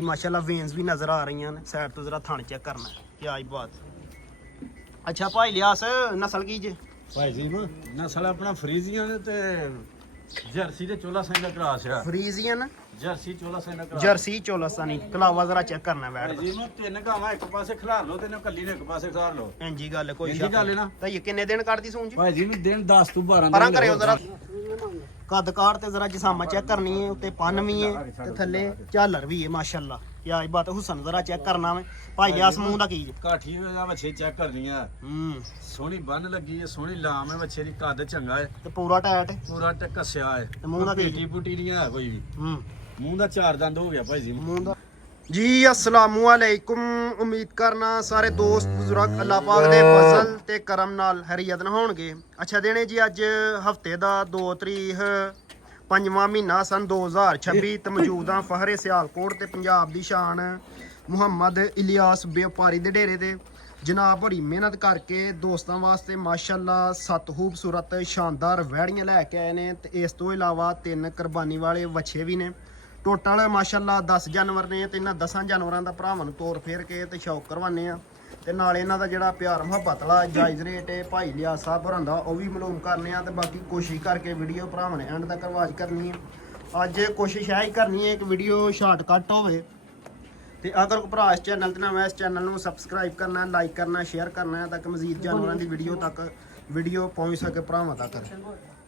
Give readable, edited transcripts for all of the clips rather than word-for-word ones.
माशाल्लाह वेन्स भी नजर आ रही हैं। साइड तो जरा थान चेक करना है, क्या ही बात। अच्छा भाई लियास नस्ल की जे? भाई जी नस्ल अपना फ्रीजियन ते जर्सी ते 14 साल का क्रॉस है। फ्रीजियन जर्सी 14 साल का क्रॉस। जर्सी चोलस्तानी कलावा जरा चेक करना है बैठ जी तीन गावां एक पासे खिलार लो ते कल्ली ने एक पासे खिलार लो। इंजी गल कोई इंजी गल है ना। तो ये किन्ने दिन काटदी सून जी? भाई जी दिन 10 ਤੋਂ 12 ਪਰਾਂ ਕਰਿਓ ਜ਼ਰਾ ਕੱਦ ਕਾਰ ਤੇ ਜ਼ਰਾ ਜਿਸਾਮਾ ਚੈੱਕ ਕਰਨੀ ਹੈ ਉੱਤੇ ਪੰਨ ਵੀ ਹੈ ਤੇ ਥੱਲੇ ਝਾਲਰ ਵੀ ਹੈ ਮਾਸ਼ਾਅੱਲਾ ਕੀ ਆਈ ਬਾਤ ਹੁਸਨ ਜ਼ਰਾ ਚੈੱਕ ਕਰਨਾ ਵੇ ਭਾਈ ਲਿਆਸ ਮੂੰਹ ਦਾ ਕੀ ਕਾਠੀ ਆ ਵੱਛੇ ਚੈੱਕ ਕਰਨੀ ਆ ਸੋਹਣੀ ਬੰਨ ਲੱਗੀ ਹੈ ਸੋਹਣੀ ਲਾਮ ਹੈ ਵੱਛੇ ਦੀ ਕੱਦ ਚੰਗਾ ਹੈ ਤੇ ਪੂਰਾ ਟਾਇਟ ਪੂਰਾ ਟਕਸਿਆ ਹੈ ਤੇ ਮੂੰਹ ਦਾ ਕੀ ਪੀਟੀ ਪੁੱਟੀ ਨਹੀਂ ਆ ਕੋਈ ਵੀ ਮੂੰਹ ਦਾ ਚਾਰ ਦੰਦ ਹੋ ਗਿਆ ਭਾਈ ਜੀ ਮੂੰਹ ਦਾ जी अस्सलामु अलैकुम उम्मीद करना सारे दोस्त बुजुर्ग अल्लाह पाक दे फजल ते करम नाल हरियत न होणगे। अच्छा देने जी अज हफ्ते दा 2 तरीक 5वां महीना सन 2026 ते मौजूद हां फहरे सियालकोट ते पंजाब दी शान मुहम्मद इलियास व्यापारी दे डेरे ते जनाब बड़ी मेहनत करके दोस्तां वास्ते माशाअल्लाह 7 खूबसूरत शानदार वैड़ियां लैके आए ने ते इस तो इलावा 3 कुर्बानी वाले वछे भी ने। टोटल माशाअल्लाह 10 जानवर ने ते इन्हां 10 जानवरां दा भरावां नूं तोड़ फेर के ते शौक करवाने आ ते नाल इन्हां दा जिहड़ा प्यार मुहब्बत वाला जायज़ रेट है भाई लियास साहब होरां दा ओह भी मालूम करने आ ते बाकी कोशिश करके वीडियो भरावां ने एंड तक आवाज़ करनी है। अज कोशिश है ही करनी है कि वीडियो शार्टकट होवे ते अगर कोई भरा इस चैनल ते नवां इस चैनल नूं सबसक्राइब करना है लाइक करना शेयर करना है ताकि मजीद जानवरां दी वीडियो तक वीडियो पहुँच सके भरावां तक।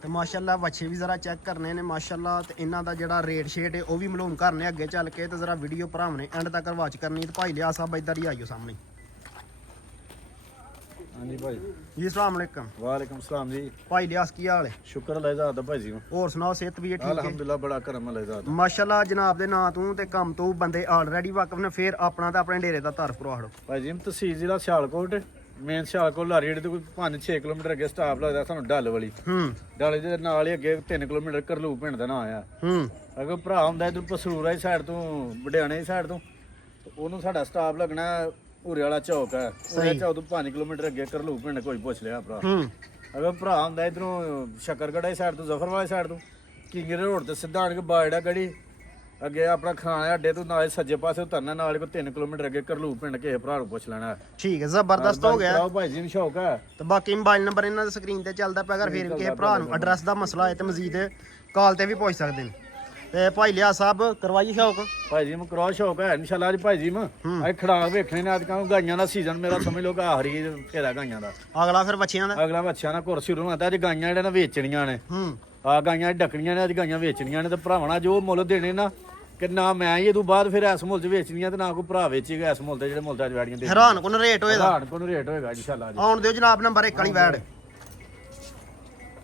ਤੇ ਮਾਸ਼ਾਅੱਲਾ ਬੱਚੇ ਵੀ ਜ਼ਰਾ ਚੈੱਕ ਕਰਨੇ ਨੇ ਮਾਸ਼ਾਅੱਲਾ ਤੇ ਇਹਨਾਂ ਦਾ ਜਿਹੜਾ ਰੇਟ ਸ਼ੇਟ ਹੈ ਉਹ ਵੀ ਮਾਲੂਮ ਕਰਨੇ ਅੱਗੇ ਚੱਲ ਕੇ ਤੇ ਜ਼ਰਾ ਵੀਡੀਓ ਭਰਾਵਾਂ ਨੇ ਐਂਡ ਤੱਕ ਵਾਚ ਕਰਨੀ ਤੇ ਭਾਈ ਲਿਆ ਸਾਹਿਬ ਇੱਧਰ ਹੀ ਆਇਓ ਸਾਹਮਣੇ। ਹਾਂਜੀ ਭਾਈ ਜੀ अस्सलाम वालेकुम। ਵਾਲੇਕਮ ਸਲਾਮ ਜੀ। ਭਾਈ ਲਿਆਸ ਕੀ ਹਾਲ ਹੈ? ਸ਼ੁਕਰ ਅੱਲਾਹ ਦਾ ਭਾਈ ਜੀ ਹੋਰ ਸੁਣਾਓ ਸਿਹਤ ਵੀ ਠੀਕ ਹੈ? ਅਲਹਮਦੁਲਿਲਾ ਬੜਾ ਕਰਮ ਅੱਲਾਹ ਦਾ। ਮਾਸ਼ਾਅੱਲਾ ਜਨਾਬ ਦੇ ਨਾਂ ਤੋਂ ਤੇ ਕੰਮ ਤੋਂ ਬੰਦੇ ਆਲਰੇਡੀ ਵਾਕਫ ਨੇ ਫੇਰ ਆਪਣਾ ਤਾਂ ਆਪਣੇ ਡੇਰੇ ਦਾ ਤਾਰਫ ਕਰਵਾੜੋ। ਭਾਈ ਜੀ ਤਹਿਸੀਲ ਜ਼ਿਲ੍ਹਾ ਸਿਆਲਕੋਟ ਮੇਨ ਸਿਆਲਕੋਟ ਲਾਰੀ ਤੇ ਕੋਈ 5-6 ਕਿਲੋਮੀਟਰ ਅੱਗੇ ਸਟਾਪ ਲੱਗਦਾ ਸਾਨੂੰ ਡੱਲ ਵਾਲੀ ਡਾਲੇ ਦੇ ਨਾਲ ਹੀ ਅੱਗੇ 3 ਕਿਲੋਮੀਟਰ ਕਰਲੂ ਪਿੰਡ ਦਾ ਨਾਂ ਆ। ਅਗਰ ਭਰਾ ਹੁੰਦਾ ਇਧਰ ਪਸਰੂਰਾ ਦੀ ਸਾਈਡ ਤੋਂ ਵਡਿਆਣੇ ਦੀ ਸਾਈਡ ਤੋਂ ਉਹਨੂੰ ਸਾਡਾ ਸਟਾਪ ਲੱਗਣਾ ਉਰੇ ਵਾਲਾ ਚੌਕ ਹੈ ਉਰੇ ਚੌਕ ਤੋਂ 5 ਕਿਲੋਮੀਟਰ ਅੱਗੇ ਕਰਲੂ ਪਿੰਡ ਕੋਈ ਪੁੱਛ ਲਿਆ ਭਰਾ। ਅਗਰ ਭਰਾ ਹੁੰਦਾ ਇਧਰੋਂ ਸ਼ੱਕਰਗੜ੍ਹ ਦੀ ਸਾਈਡ ਤੋਂ ਜ਼ਫਰ ਵਾਲੀ ਸਾਈਡ ਤੋਂ ਕਿੰਗਰੇ ਰੋਡ ਤੇ ਸਿੱਧਾ ਆਣ ਕੇ ਬਾਜੜਾ ਗੜੀ ਅੱਗੇ ਆਪਣਾ ਖਾਣਾ ਅੱਡੇ ਤੋਂ ਨਾਲ ਸੱਜੇ ਪਾਸੇ ਉਤਰਨਾ ਨਾਲ ਕੋ 3 ਕਿਲੋਮੀਟਰ ਅੱਗੇ ਕਰਲੂ ਪਿੰਡ ਕਿਸੇ ਭਰਾ ਨੂੰ ਪੁੱਛ ਲੈਣਾ। ਠੀਕ ਹੈ ਜ਼ਬਰਦਸਤ ਹੋ ਗਿਆ ਭਾਈ ਜੀ ਨੂੰ ਸ਼ੌਕ ਹੈ ਤੇ ਬਾਕੀ ਮੋਬਾਈਲ ਨੰਬਰ ਇਹਨਾਂ ਦੇ ਸਕਰੀਨ ਤੇ ਚੱਲਦਾ ਪਿਆ ਅਗਰ ਫਿਰ ਵੀ ਕਿਸੇ ਭਰਾ ਨੂੰ ਐਡਰੈਸ ਦਾ ਮਸਲਾ ਹੈ ਤੇ ਮਜ਼ੀਦ ਕਾਲ ਤੇ ਵੀ ਪੁੱਛ ਸਕਦੇ ਨੇ। ਤੇ ਭਾਈ ਲਿਆ ਸਾਹਿਬ ਕਰਵਾਈ ਸ਼ੌਕ? ਭਾਈ ਜੀ ਮੈਂ ਕਰਵਾ ਸ਼ੌਕ ਹੈ ਇਨਸ਼ਾਅੱਲਾ ਅੱਜ ਭਾਈ ਜੀ ਮੈਂ ਅੱਜ ਖੜਾ ਵੇਖਣੇ ਨੇ ਅੱਜ ਕੱਲ ਗਾਈਆਂ ਦਾ ਸੀਜ਼ਨ ਮੇਰਾ ਸਮਝ ਲਓ ਕਿ ਆਖਰੀ ਫੇਰਾ ਗਾਈਆਂ ਦਾ ਅਗਲਾ ਫਿਰ ਬੱਚਿਆਂ ਦਾ ਅਗਲਾ ਬੱਚਿਆਂ ਦਾ ਕੁਰਸੀ ਉਰੋਂ ਆਉਂਦਾ ਅੱਜ ਗਾਈਆਂ ਜਿਹੜੇ ਨਾ ਵੇਚਣੀਆਂ ਨੇ ਆ ਗਾਈਆਂ ਡੱਕਣੀਆਂ ਨੇ ਅੱਜ ਗਾਈਆਂ ਵੇਚਣੀਆਂ ਨੇ ਤੇ ਭਰਾਵਾਂ ਜੋ ਮੁੱਲ ਦੇਣੇ ਨਾ ਕਿ ਨਾ ਮੈਂ ਇਹ ਤੋਂ ਬਾਅਦ ਫਿਰ ਇਸ ਮੁੱਲ 'ਚ ਵੇਚਣੀਆਂ ਤੇ ਨਾ ਕੋਈ ਭਰਾ ਵੇਚੇਗਾ ਇਸ ਮੁੱਲ ਤੇ ਜਿਹੜੇ ਮੁੱਲ 'ਚ ਵੈੜੀਆਂ ਦੇ ਹੈਰਾਨ ਕੋਨ ਰੇਟ ਹੋਏਗਾ ਹੈਰਾਨ ਕੋਨ ਰੇਟ ਹੋਏਗਾ ਇਨਸ਼ਾਅੱਲਾ ਜੀ। ਆਉਣ ਦਿਓ ਜਨਾਬ ਨੰਬਰ 1 ਵਾਲੀ ਵੈੜ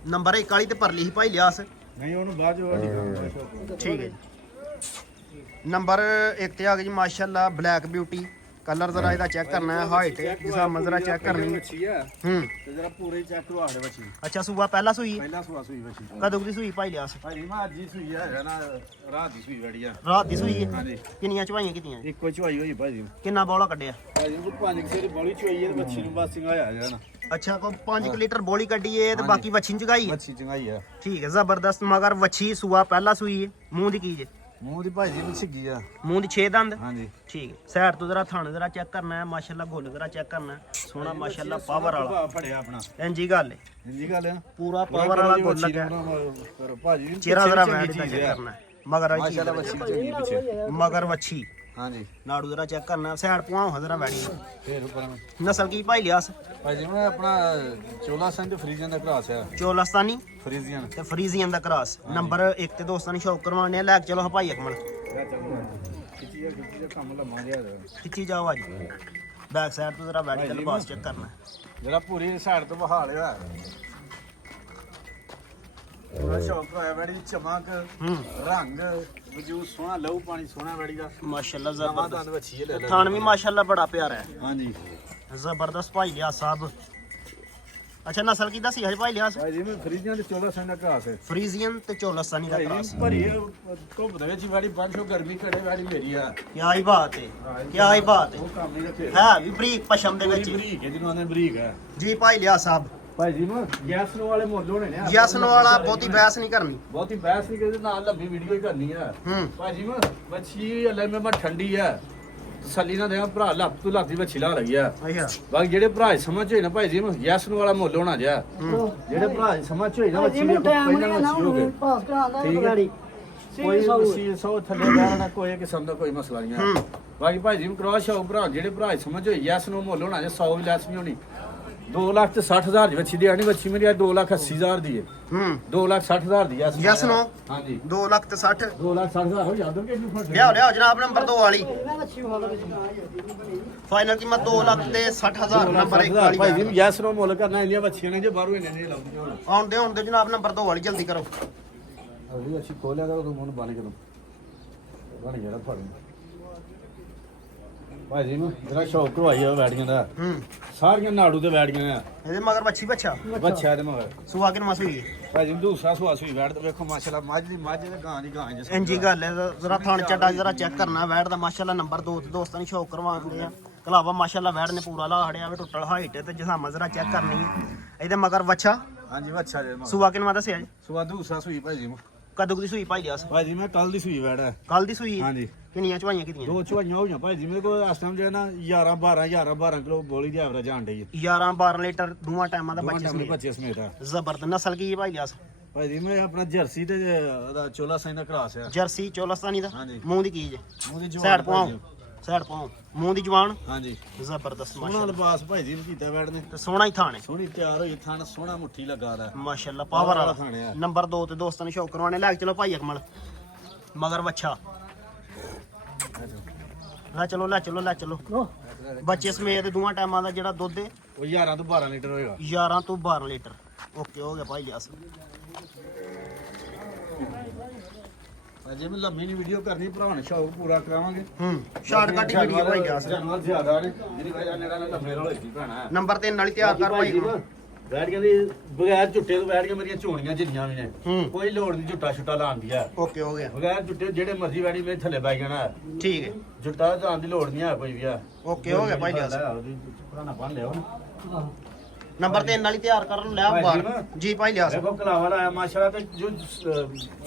ਨੰਬਰ 1 ਵਾਲੀ ਤੇ ਪਰਲੀ ਸੀ ਭਾਈ ਲਿਆਸ ਨਹੀਂ ਉਹਨੂੰ ਬਾਅਦ ਜੋ ਠੀਕ ਹੈ ਜੀ। ਨੰਬਰ 1 ਤੇ ਆ ਗਈ ਜੀ ਮਾਸ਼ਾਅੱਲਾ ਬਲੈਕ ਬਿਊਟੀ ਕਲਰ ਜ਼ਰਾ ਇਹਦਾ ਚੈੱਕ ਕਰਨਾ ਹੈ ਹਾਈਟ ਜਿਸਾ ਮੰਜ਼ਰਾ ਚੈੱਕ ਕਰਨੀ ਬੱਚੀ ਆ ਤੇ ਜਰਾ ਪੂਰੇ ਚੈੱਕ ਕਰਵਾ ਦੇ ਬੱਚੀ। ਅੱਛਾ ਸੂਆ ਪਹਿਲਾ ਸੂਈ ਪਹਿਲਾ ਸੂਆ ਸੂਈ ਬੱਚੀ ਕਦੋਂ ਦੀ ਸੂਈ ਭਾਈ ਲਿਆਸ? ਭਾਈ ਮੈਂ ਅੱਜ ਹੀ ਸੂਈ ਆ ਨਾ ਰਾਤ ਦੀ ਸੂਈ ਵੜੀ ਆ ਰਾਤ ਦੀ ਸੂਈ ਹੈ। ਹਾਂਜੀ ਕਿੰਨੀਆਂ ਚਵਾਈਆਂ ਕੀਤੀਆਂ? ਇੱਕੋ ਚਵਾਈ ਹੋਈ ਭਾਈ ਜੀ ਕਿੰਨਾ ਬੌਲਾ ਕੱਢਿਆ? ਭਾਈ ਜੀ ਕੋ 5 ਕਿਲੋ ਬੋਲੀ ਚਵਾਈ ਹੈ ਬੱਚੀ ਨੂੰ ਬਸ ਸਿੰਘਾਇਆ ਜਾਣਾ। ਅੱਛਾ ਕੋ 5 ਲੀਟਰ ਬੋਲੀ ਕੱਢੀ ਏ ਤੇ ਬਾਕੀ ਵੱਛੀ ਚਗਾਈ ਹੈ? ਬੱਚੀ ਚੰਗਾਈ ਆ। ਠੀਕ ਹੈ ਜ਼ਬਰਦਸਤ ਮਗਰ ਵੱਛੀ ਸੂਆ ਪਹਿਲਾ ਸੂਈ ਹੈ। ਮੂੰਹ ਦੀ ਕੀ ਜੇ? ਮੂੰਹ ਦੀ ਭਾਈ ਜੀ ਨੂੰ ਛਿੱਗੀ ਆ। ਮੂੰਹ ਦੀ 6 ਦੰਦ? ਹਾਂਜੀ ਠੀਕ ਹੈ। ਸਾਈਡ ਤੋਂ ਜ਼ਰਾ ਥਣ ਜ਼ਰਾ ਚੈੱਕ ਕਰਨਾ ਹੈ ਮਾਸ਼ਾਅੱਲਾ ਗੋਲ ਜ਼ਰਾ ਚੈੱਕ ਕਰਨਾ ਹੈ ਸੋਹਣਾ ਮਾਸ਼ਾਅੱਲਾ ਪਾਵਰ ਵਾਲਾ ਫੜਿਆ ਆਪਣਾ ਇੰਜੀ ਗੱਲ ਹੈ ਇੰਜੀ ਗੱਲ ਆ ਪੂਰਾ ਪਾਵਰ ਵਾਲਾ ਗੋਲ ਲੱਗਾ ਪਰ ਭਾਜੀ ਚਿਹਰਾ ਜ਼ਰਾ ਮੈਚ ਦਾ ਚੈੱਕ ਕਰਨਾ ਹੈ ਮਗਰ ਵਾਲੀ ਮਾਸ਼ਾਅੱਲਾ ਬੱਚੀ ਚੰਗੀ ਪਿੱਛੇ ਮਗਰ ਵੱਛੀ ਹਾਂਜੀ ਨਾੜੂ ਜ਼ਰਾ ਚੈੱਕ ਕਰਨਾ ਸਾਈਡ ਪੁਆ ਹਜ਼ਰਾ ਵੈੜੀ ਫੇਰ ਉੱਪਰ ਨਸਲ ਕੀ ਭਾਈ ਲਿਆਸ? ਭਾਈ ਜੀ ਮੈਂ ਆਪਣਾ 14 ਸੰਦ ਫਰੀਜ਼ਨ ਦਾ ਕਰਾਸ ਆ ਚੋਲਸਤਾਨੀ ਫਰੀਜ਼ੀਅਨ ਤੇ ਫਰੀਜ਼ੀਅਨ ਦਾ ਕਰਾਸ ਨੰਬਰ 1 ਤੇ ਦੋਸਤਾਂ ਨੂੰ ਸ਼ੌਕ ਕਰਵਾਉਣੇ ਆ ਲੈ ਕੇ ਚਲੋ ਭਾਈ ਅਕਮਲ ਕੰਮ ਲੰਮਾ ਜਿਹਾ ਖਿੱਚੀ ਜਾਓ ਅੱਜ ਬੈਕ ਸਾਈਡ ਤੋਂ ਜ਼ਰਾ ਵੈੜੀ ਦਾ ਲਿਬਾਸ ਚੈੱਕ ਕਰਨਾ ਜਿਹੜਾ ਪੂਰੀ ਸਾਈਡ ਤੋਂ ਬਹਾ ਲਿਆ ਪੂਰਾ ਸ਼ੌਕ ਹੋਇਆ ਬੜੀ ਚਮਕ ਰੰਗ ਵਜੂਦ ਸੋਹਣਾ ਲਹੂ ਪਾਣੀ ਸੋਹਣਾ ਬੜੀ ਦਾ ਮਾਸ਼ਾਅੱਲਾ ਦੰਦ ਜ਼ਬਰਦਸਤ ਵੱਛੀ ਲੈ ਲੈ ਥਾਨ ਵੀ ਮਾਸ਼ਾਅੱਲਾ ਬੜਾ ਪਿਆਰਾ ਹੈ ਹਾਂਜੀ ਜ਼ਬਰਦਸਤ ਭਾਈ ਲਿਆ ਸਾਹਿਬ। ਅੱਛਾ ਨਸਲ ਕੀ ਦੱਸੀ ਹੈ ਭਾਈ ਲਿਆਸ? ਭਾਈ ਜੀ ਮੈਂ ਫਰੀਜ਼ੀਅਨ ਦੇ 14 ਸੰਦ ਦਾ ਕਰਾਸ ਹੈ ਫਰੀਜ਼ੀਅਨ ਤੇ ਚੋਲਸਤਾਨੀ ਦਾ ਕਰਾਸ। ਭਰੀ ਧੁੱਪ ਦੇ ਵਿੱਚ ਵਾੜੀ 500 ਗਰਮੀ ਘੜੇ ਵਾੜੀ ਮੇਰੀ ਆ ਕਿਆ ਹੀ ਬਾਤ ਹੈ ਕਿਆ ਹੀ ਬਾਤ ਹੈ ਉਹ ਕੰਮ ਨਹੀਂ ਰੱਖੇ ਹੈ ਵੀ ਬਰੀਕ ਪਸ਼ਮ ਦੇ ਵਿੱਚ ਬਰੀਕ ਹੈ ਜਿਹਨੂੰ ਆਂਦੇ ਬਰੀਕ ਹੈ ਜੀ ਭਾਈ ਲਿਆ ਸਾਹਿਬ। ਭਾਈ ਜੀ ਮੈਂ ਗੈਸ ਵਾਲੇ ਮੁੱਲ ਹੋਣੇ ਨੇ ਯਸਨ ਵਾਲਾ ਬਹੁਤੀ ਬਹਿਸ ਨਹੀਂ ਕਰਨੀ। ਬਹੁਤੀ ਬਹਿਸ ਨਹੀਂ ਕਰਦੇ, ਨਾਲ ਲੰਬੀ ਵੀਡੀਓ ਹੀ ਕਰਨੀ ਆ। ਭਾਈ ਜੀ ਮੈਂ ਬੱਚੀ ਹਲੇ ਮੈਂ ਠੰਡੀ ਆ, ਤਸੱਲੀ ਨਾਲ ਦੇਵਾਂ ਭਰਾ, ਲੱਤ ਤੋਂ ਲੱਤ ਦੀ ਬੱਚੀ ਲਾ ਰਹੀ ਆ। ਅੱਛਾ ਬਾਕੀ ਜਿਹੜੇ ਭਰਾ ਸਮਝ ਹੋਏ ਨਾ ਭਾਈ ਜੀ ਮੈਂ ਯਸਨ ਵਾਲਾ ਮੁੱਲ ਹੋਣਾ ਜਿਆ, ਜਿਹੜੇ ਭਰਾ ਸਮਝ ਹੋਏ ਨਾ ਬੱਚੀ ਪਹਿਲਾਂ ਬੱਚੀ ਹੋ ਗਏ ਠੀਕ ਹੈ। ਕੋਈ ਬੱਚੀ 100 ਥੱਲੇ ਬਹਿਣਾ ਕੋਈ ਕਿਸਮ ਦਾ ਕੋਈ ਮਸਲਾ ਨਹੀਂ ਹੈ। ਬਾਕੀ ਭਾਈ ਜੀ ਕ੍ਰਾਸ ਸ਼ੌਕ ਭਰਾ ਜਿਹੜੇ ਭਰਾ ਸਮਝ ਹੋਏ ਯਸਨ ਨੂੰ ਮੁੱਲ ਹੋਣਾ ਜੇ 100 ਵੀ ਲੈਸ ਨਹੀਂ ਹੋਣੀ। 2,60,000 ਦੀ ਬੱਚੀ ਦੀ ਆਣੀ, ਬੱਚੀ ਮੇਰੀ ਆ 2,80,000 ਦੀ ਹੈ। 2,60,000 ਦੀ ਯਸ ਨੋ ਹਾਂਜੀ 2 ਲੱਖ ਤੇ 60। 2,60,000 ਹੋ ਜਾਂਦਾ ਕਿ ਲਿਆਓ ਜਨਾਬ ਨੰਬਰ 2 ਵਾਲੀ ਫਾਈਨਲ ਕੀਮਤ 2 ਲੱਖ ਤੇ 60,000 ਨੰਬਰ 1 ਵਾਲੀ। ਭਾਈ ਜੀ ਯਸ ਨੂੰ ਮੁੱਲ ਕਰਨਾ ਇੰਨੀਆਂ ਬੱਚੀਆਂ ਨੇ ਜੇ ਬਾਹਰੋਂ ਇੰਨੇ ਨਹੀਂ ਲਾਉਂਦੀਆਂ। ਆਉਂਦੇ ਜਨਾਬ ਨੰਬਰ 2 ਵਾਲੀ ਜਲਦੀ ਕਰੋ। ਅਗਲੀ ਅੱਛੀ ਖੋਲਿਆ ਕਰੋ ਤੂੰ ਮੂੰਹ ਬੰਦ ਕਰੋ ਬਣ ਗਿਆ ਫੜ ਭਾਈ ਜੀ ਨੂੰ ਜਿਹੜਾ ਸ਼ੌਕ ਕਰਵਾਈ ਆ ਵੈੜੀਆਂ ਦਾ ਸਾਰੀਆਂ ਨਾੜੂ ਤੇ ਵੈੜੀਆਂ ਨੇ। ਇਹਦੇ ਮਗਰ ਬੱਚੀ ਬੱਚਾ ਦੇ ਮਗਰ ਸੁਆ ਕੇ ਨਵਾਂ ਸੂਈ ਭਾਈ ਜੀ ਦੂਸਰਾ ਸੁਆ ਸੂਈ ਵੈੜ ਤੇ ਵੇਖੋ ਮਾਸ਼ਾਅੱਲਾ ਮੱਝ ਦੀ ਮੱਝ ਤੇ ਗਾਂ ਦੀ ਗਾਂ ਜਿਸ ਇੰਜੀ ਗੱਲ ਹੈ। ਜ਼ਰਾ ਥਣ ਚੱਡਾ ਜਰਾ ਚੈੱਕ ਕਰਨਾ ਵੈੜ ਦਾ ਮਾਸ਼ਾਅੱਲਾ ਨੰਬਰ 2 ਤੇ ਦੋਸਤਾਂ ਨੂੰ ਸ਼ੌਕ ਕਰਵਾਉਂਦੇ ਆ। ਕਲਾਵਾ ਮਾਸ਼ਾਅੱਲਾ ਵੈੜ ਨੇ ਪੂਰਾ ਲਾ ਹੜਿਆ ਵੇ ਟੁੱਟਲ ਹਾਈਟ ਤੇ ਜਸਾਮਾ ਜ਼ਰਾ ਚੈੱਕ ਕਰਨੀ ਹੈ। ਇਹਦੇ ਮਗਰ ਬੱਚਾ ਹਾਂਜੀ ਬੱਚਾ ਦੇ ਸੁਆ ਕੇ ਨਵਾਂ ਦੱਸਿਆ ਜੀ ਸੁਆ ਦੂਸਰਾ ਸੂਈ ਭਾਈ ਜੀ ਕਦੋਂ ਦੀ ਸੂਈ ਭਾਈ ਜਾਸ? ਭਾਈ ਜੀ ਮੈਂ ਕੱਲ ਦੀ ਸੂਈ ਵੈੜ ਹੈ। ਕੱਲ ਦੀ ਸੂਈ ਹਾਂਜੀ ਕਿੰਨੀਆਂ ਚਵਾਈਆਂ ਕੀਤੀਆਂ? 2 ਚਵਾਈਆਂ ਹੋਈਆਂ ਭਾਈ ਜੀ ਮੇਰੇ ਕੋਲ ਇਸ ਟਾਈਮ ਜਿਹੜਾ ਨਾ 11 ਕਿਲੋ ਬੋਲੀ ਦੀ ਐਵਰੇਜ ਆਣ ਡਈ ਹੈ। 11-12 ਲੀਟਰ ਦੋਵਾਂ ਟਾਈਮਾਂ ਦਾ ਬੱਚੇ ਸਮੇਤ ਆ। ਜ਼ਬਰਦਸਤ ਨਸਲ ਕੀ ਹੈ ਭਾਈ ਜਾਸ? ਭਾਈ ਜੀ ਮੈਂ ਆਪਣਾ ਜਰਸੀ ਤੇ ਉਹਦਾ ਚੋਲਾ ਸਾਈਂ ਦਾ ਕਰਾਸ ਆ। ਜਰਸੀ ਚੋਲਸਤਾਨੀ ਦਾ ਹਾਂਜੀ। ਮੂੰਹ ਦੀ ਕੀ ਜੇ? ਮੂੰਹ ਦੀ ਜਵਾਨ ਸਾਈਡ ਪਾਉ ਸਾਈਡ ਪਾਉ ਮੂੰਹ ਦੀ ਜਵਾਨ ਹਾਂਜੀ ਜ਼ਬਰਦਸਤ ਸੋਹਣਾ ਮਾਸ਼ਾਅੱਲਾ ਲਿਬਾਸ ਭਾਈ ਜੀ ਕੀਤਾ ਵੈੜ ਨੇ ਤੇ ਸੋਹਣਾ ਹੀ ਥਾਣੇ ਸੋਹਣੀ ਤਿਆਰ ਹੋਈ ਥਣ ਸੋਹਣਾ ਮੁੱਠੀ ਲੱਗਾ ਦਾ ਮਾਸ਼ਾਅੱਲਾ ਪਾਵਰ ਵਾਲਾ ਖਾਣੇ ਆ। ਨੰਬਰ 2 ਤੇ ਦੋਸਤਾਂ ਨੂੰ ਸ਼ੌਕ ਕਰਵਾਣੇ ਲੈ ਕੇ ਚਲੋ ਭਾਈ ਅਕਮਲ ਮਗਰ ਬੱਚਾ ਲੈ ਚਲੋ ਬੱਚੇ ਸਮੇਤ ਦੋਵਾਂ ਟਾਈਮਾਂ ਦਾ ਜਿਹੜਾ ਦੁੱਧ ਹੈ ਉਹ 11 ਤੋਂ 12 ਲੀਟਰ ਹੋਏਗਾ। 11 ਤੋਂ 12 ਲੀਟਰ ਓਕੇ ਹੋ ਗਿਆ ਭਾਈ ਜਾਸ। ਅਜੇ ਮੈਂ ਲੰਮੀ ਨਹੀਂ ਵੀਡੀਓ ਕਰਨੀ ਭਰਾਵਾਂ ਸ਼ੌਕ ਪੂਰਾ ਕਰਾਵਾਂਗੇ। ਸ਼ਾਰਟਕਟ ਵੀਡੀਓ ਭਾਈ ਜਾਸ ਜਾਨਵਰ ਜ਼ਿਆਦਾ ਨੇ ਜਿਹੜੀ ਵਜ੍ਹਾ ਨਾਲ ਲੰਮੇ ਰੋਲੇ ਸੀ ਭੈਣਾ ਨੰਬਰ 3 ਵਾਲੀ ਤਿਆਰ ਕਰ ਭਾਈ। ਵੈੜੀਆਂ ਦੀ ਬਗੈਰ ਝੁੱਟੇ ਤੋਂ ਵੈੜੀਆਂ ਮੇਰੀਆਂ ਝੋਣੀਆਂ ਜਿੰਨੀਆਂ ਵੀ ਨੇ ਕੋਈ ਲੋੜ ਨਹੀਂ ਝੁੱਟਾ ਛੁੱਟਾ ਲਾਉਣ ਦੀ ਆ। ਓਕੇ ਹੋ ਗਿਆ ਬਗੈਰ ਝੁੱਟੇ ਜਿਹੜੇ ਮਰਜ਼ੀ ਵੈੜੀ ਮੇਰੇ ਥੱਲੇ ਬੈ ਜਾਣਾ ਠੀਕ ਹੈ ਝੁੱਟਾ ਲਾਉਣ ਦੀ ਲੋੜ ਨਹੀਂ ਆ ਕੋਈ ਵੀ ਆ। ਓਕੇ ਹੋ ਗਿਆ ਭਾਈ ਜਾਸ ਪੁਰਾਣਾ ਬੰਨ ਲਿਓ ਨੰਬਰ 3 ਵਾਲੀ ਤਿਆਰ ਕਰਨ ਲੈ ਬਾਹਰ ਜੀ ਭਾਈ ਲਿਆ ਦੇਖੋ ਕਲਾਵਾ ਲਾਇਆ ਮਾਸ਼ਾਅੱਲਾ ਤੇ ਜੋ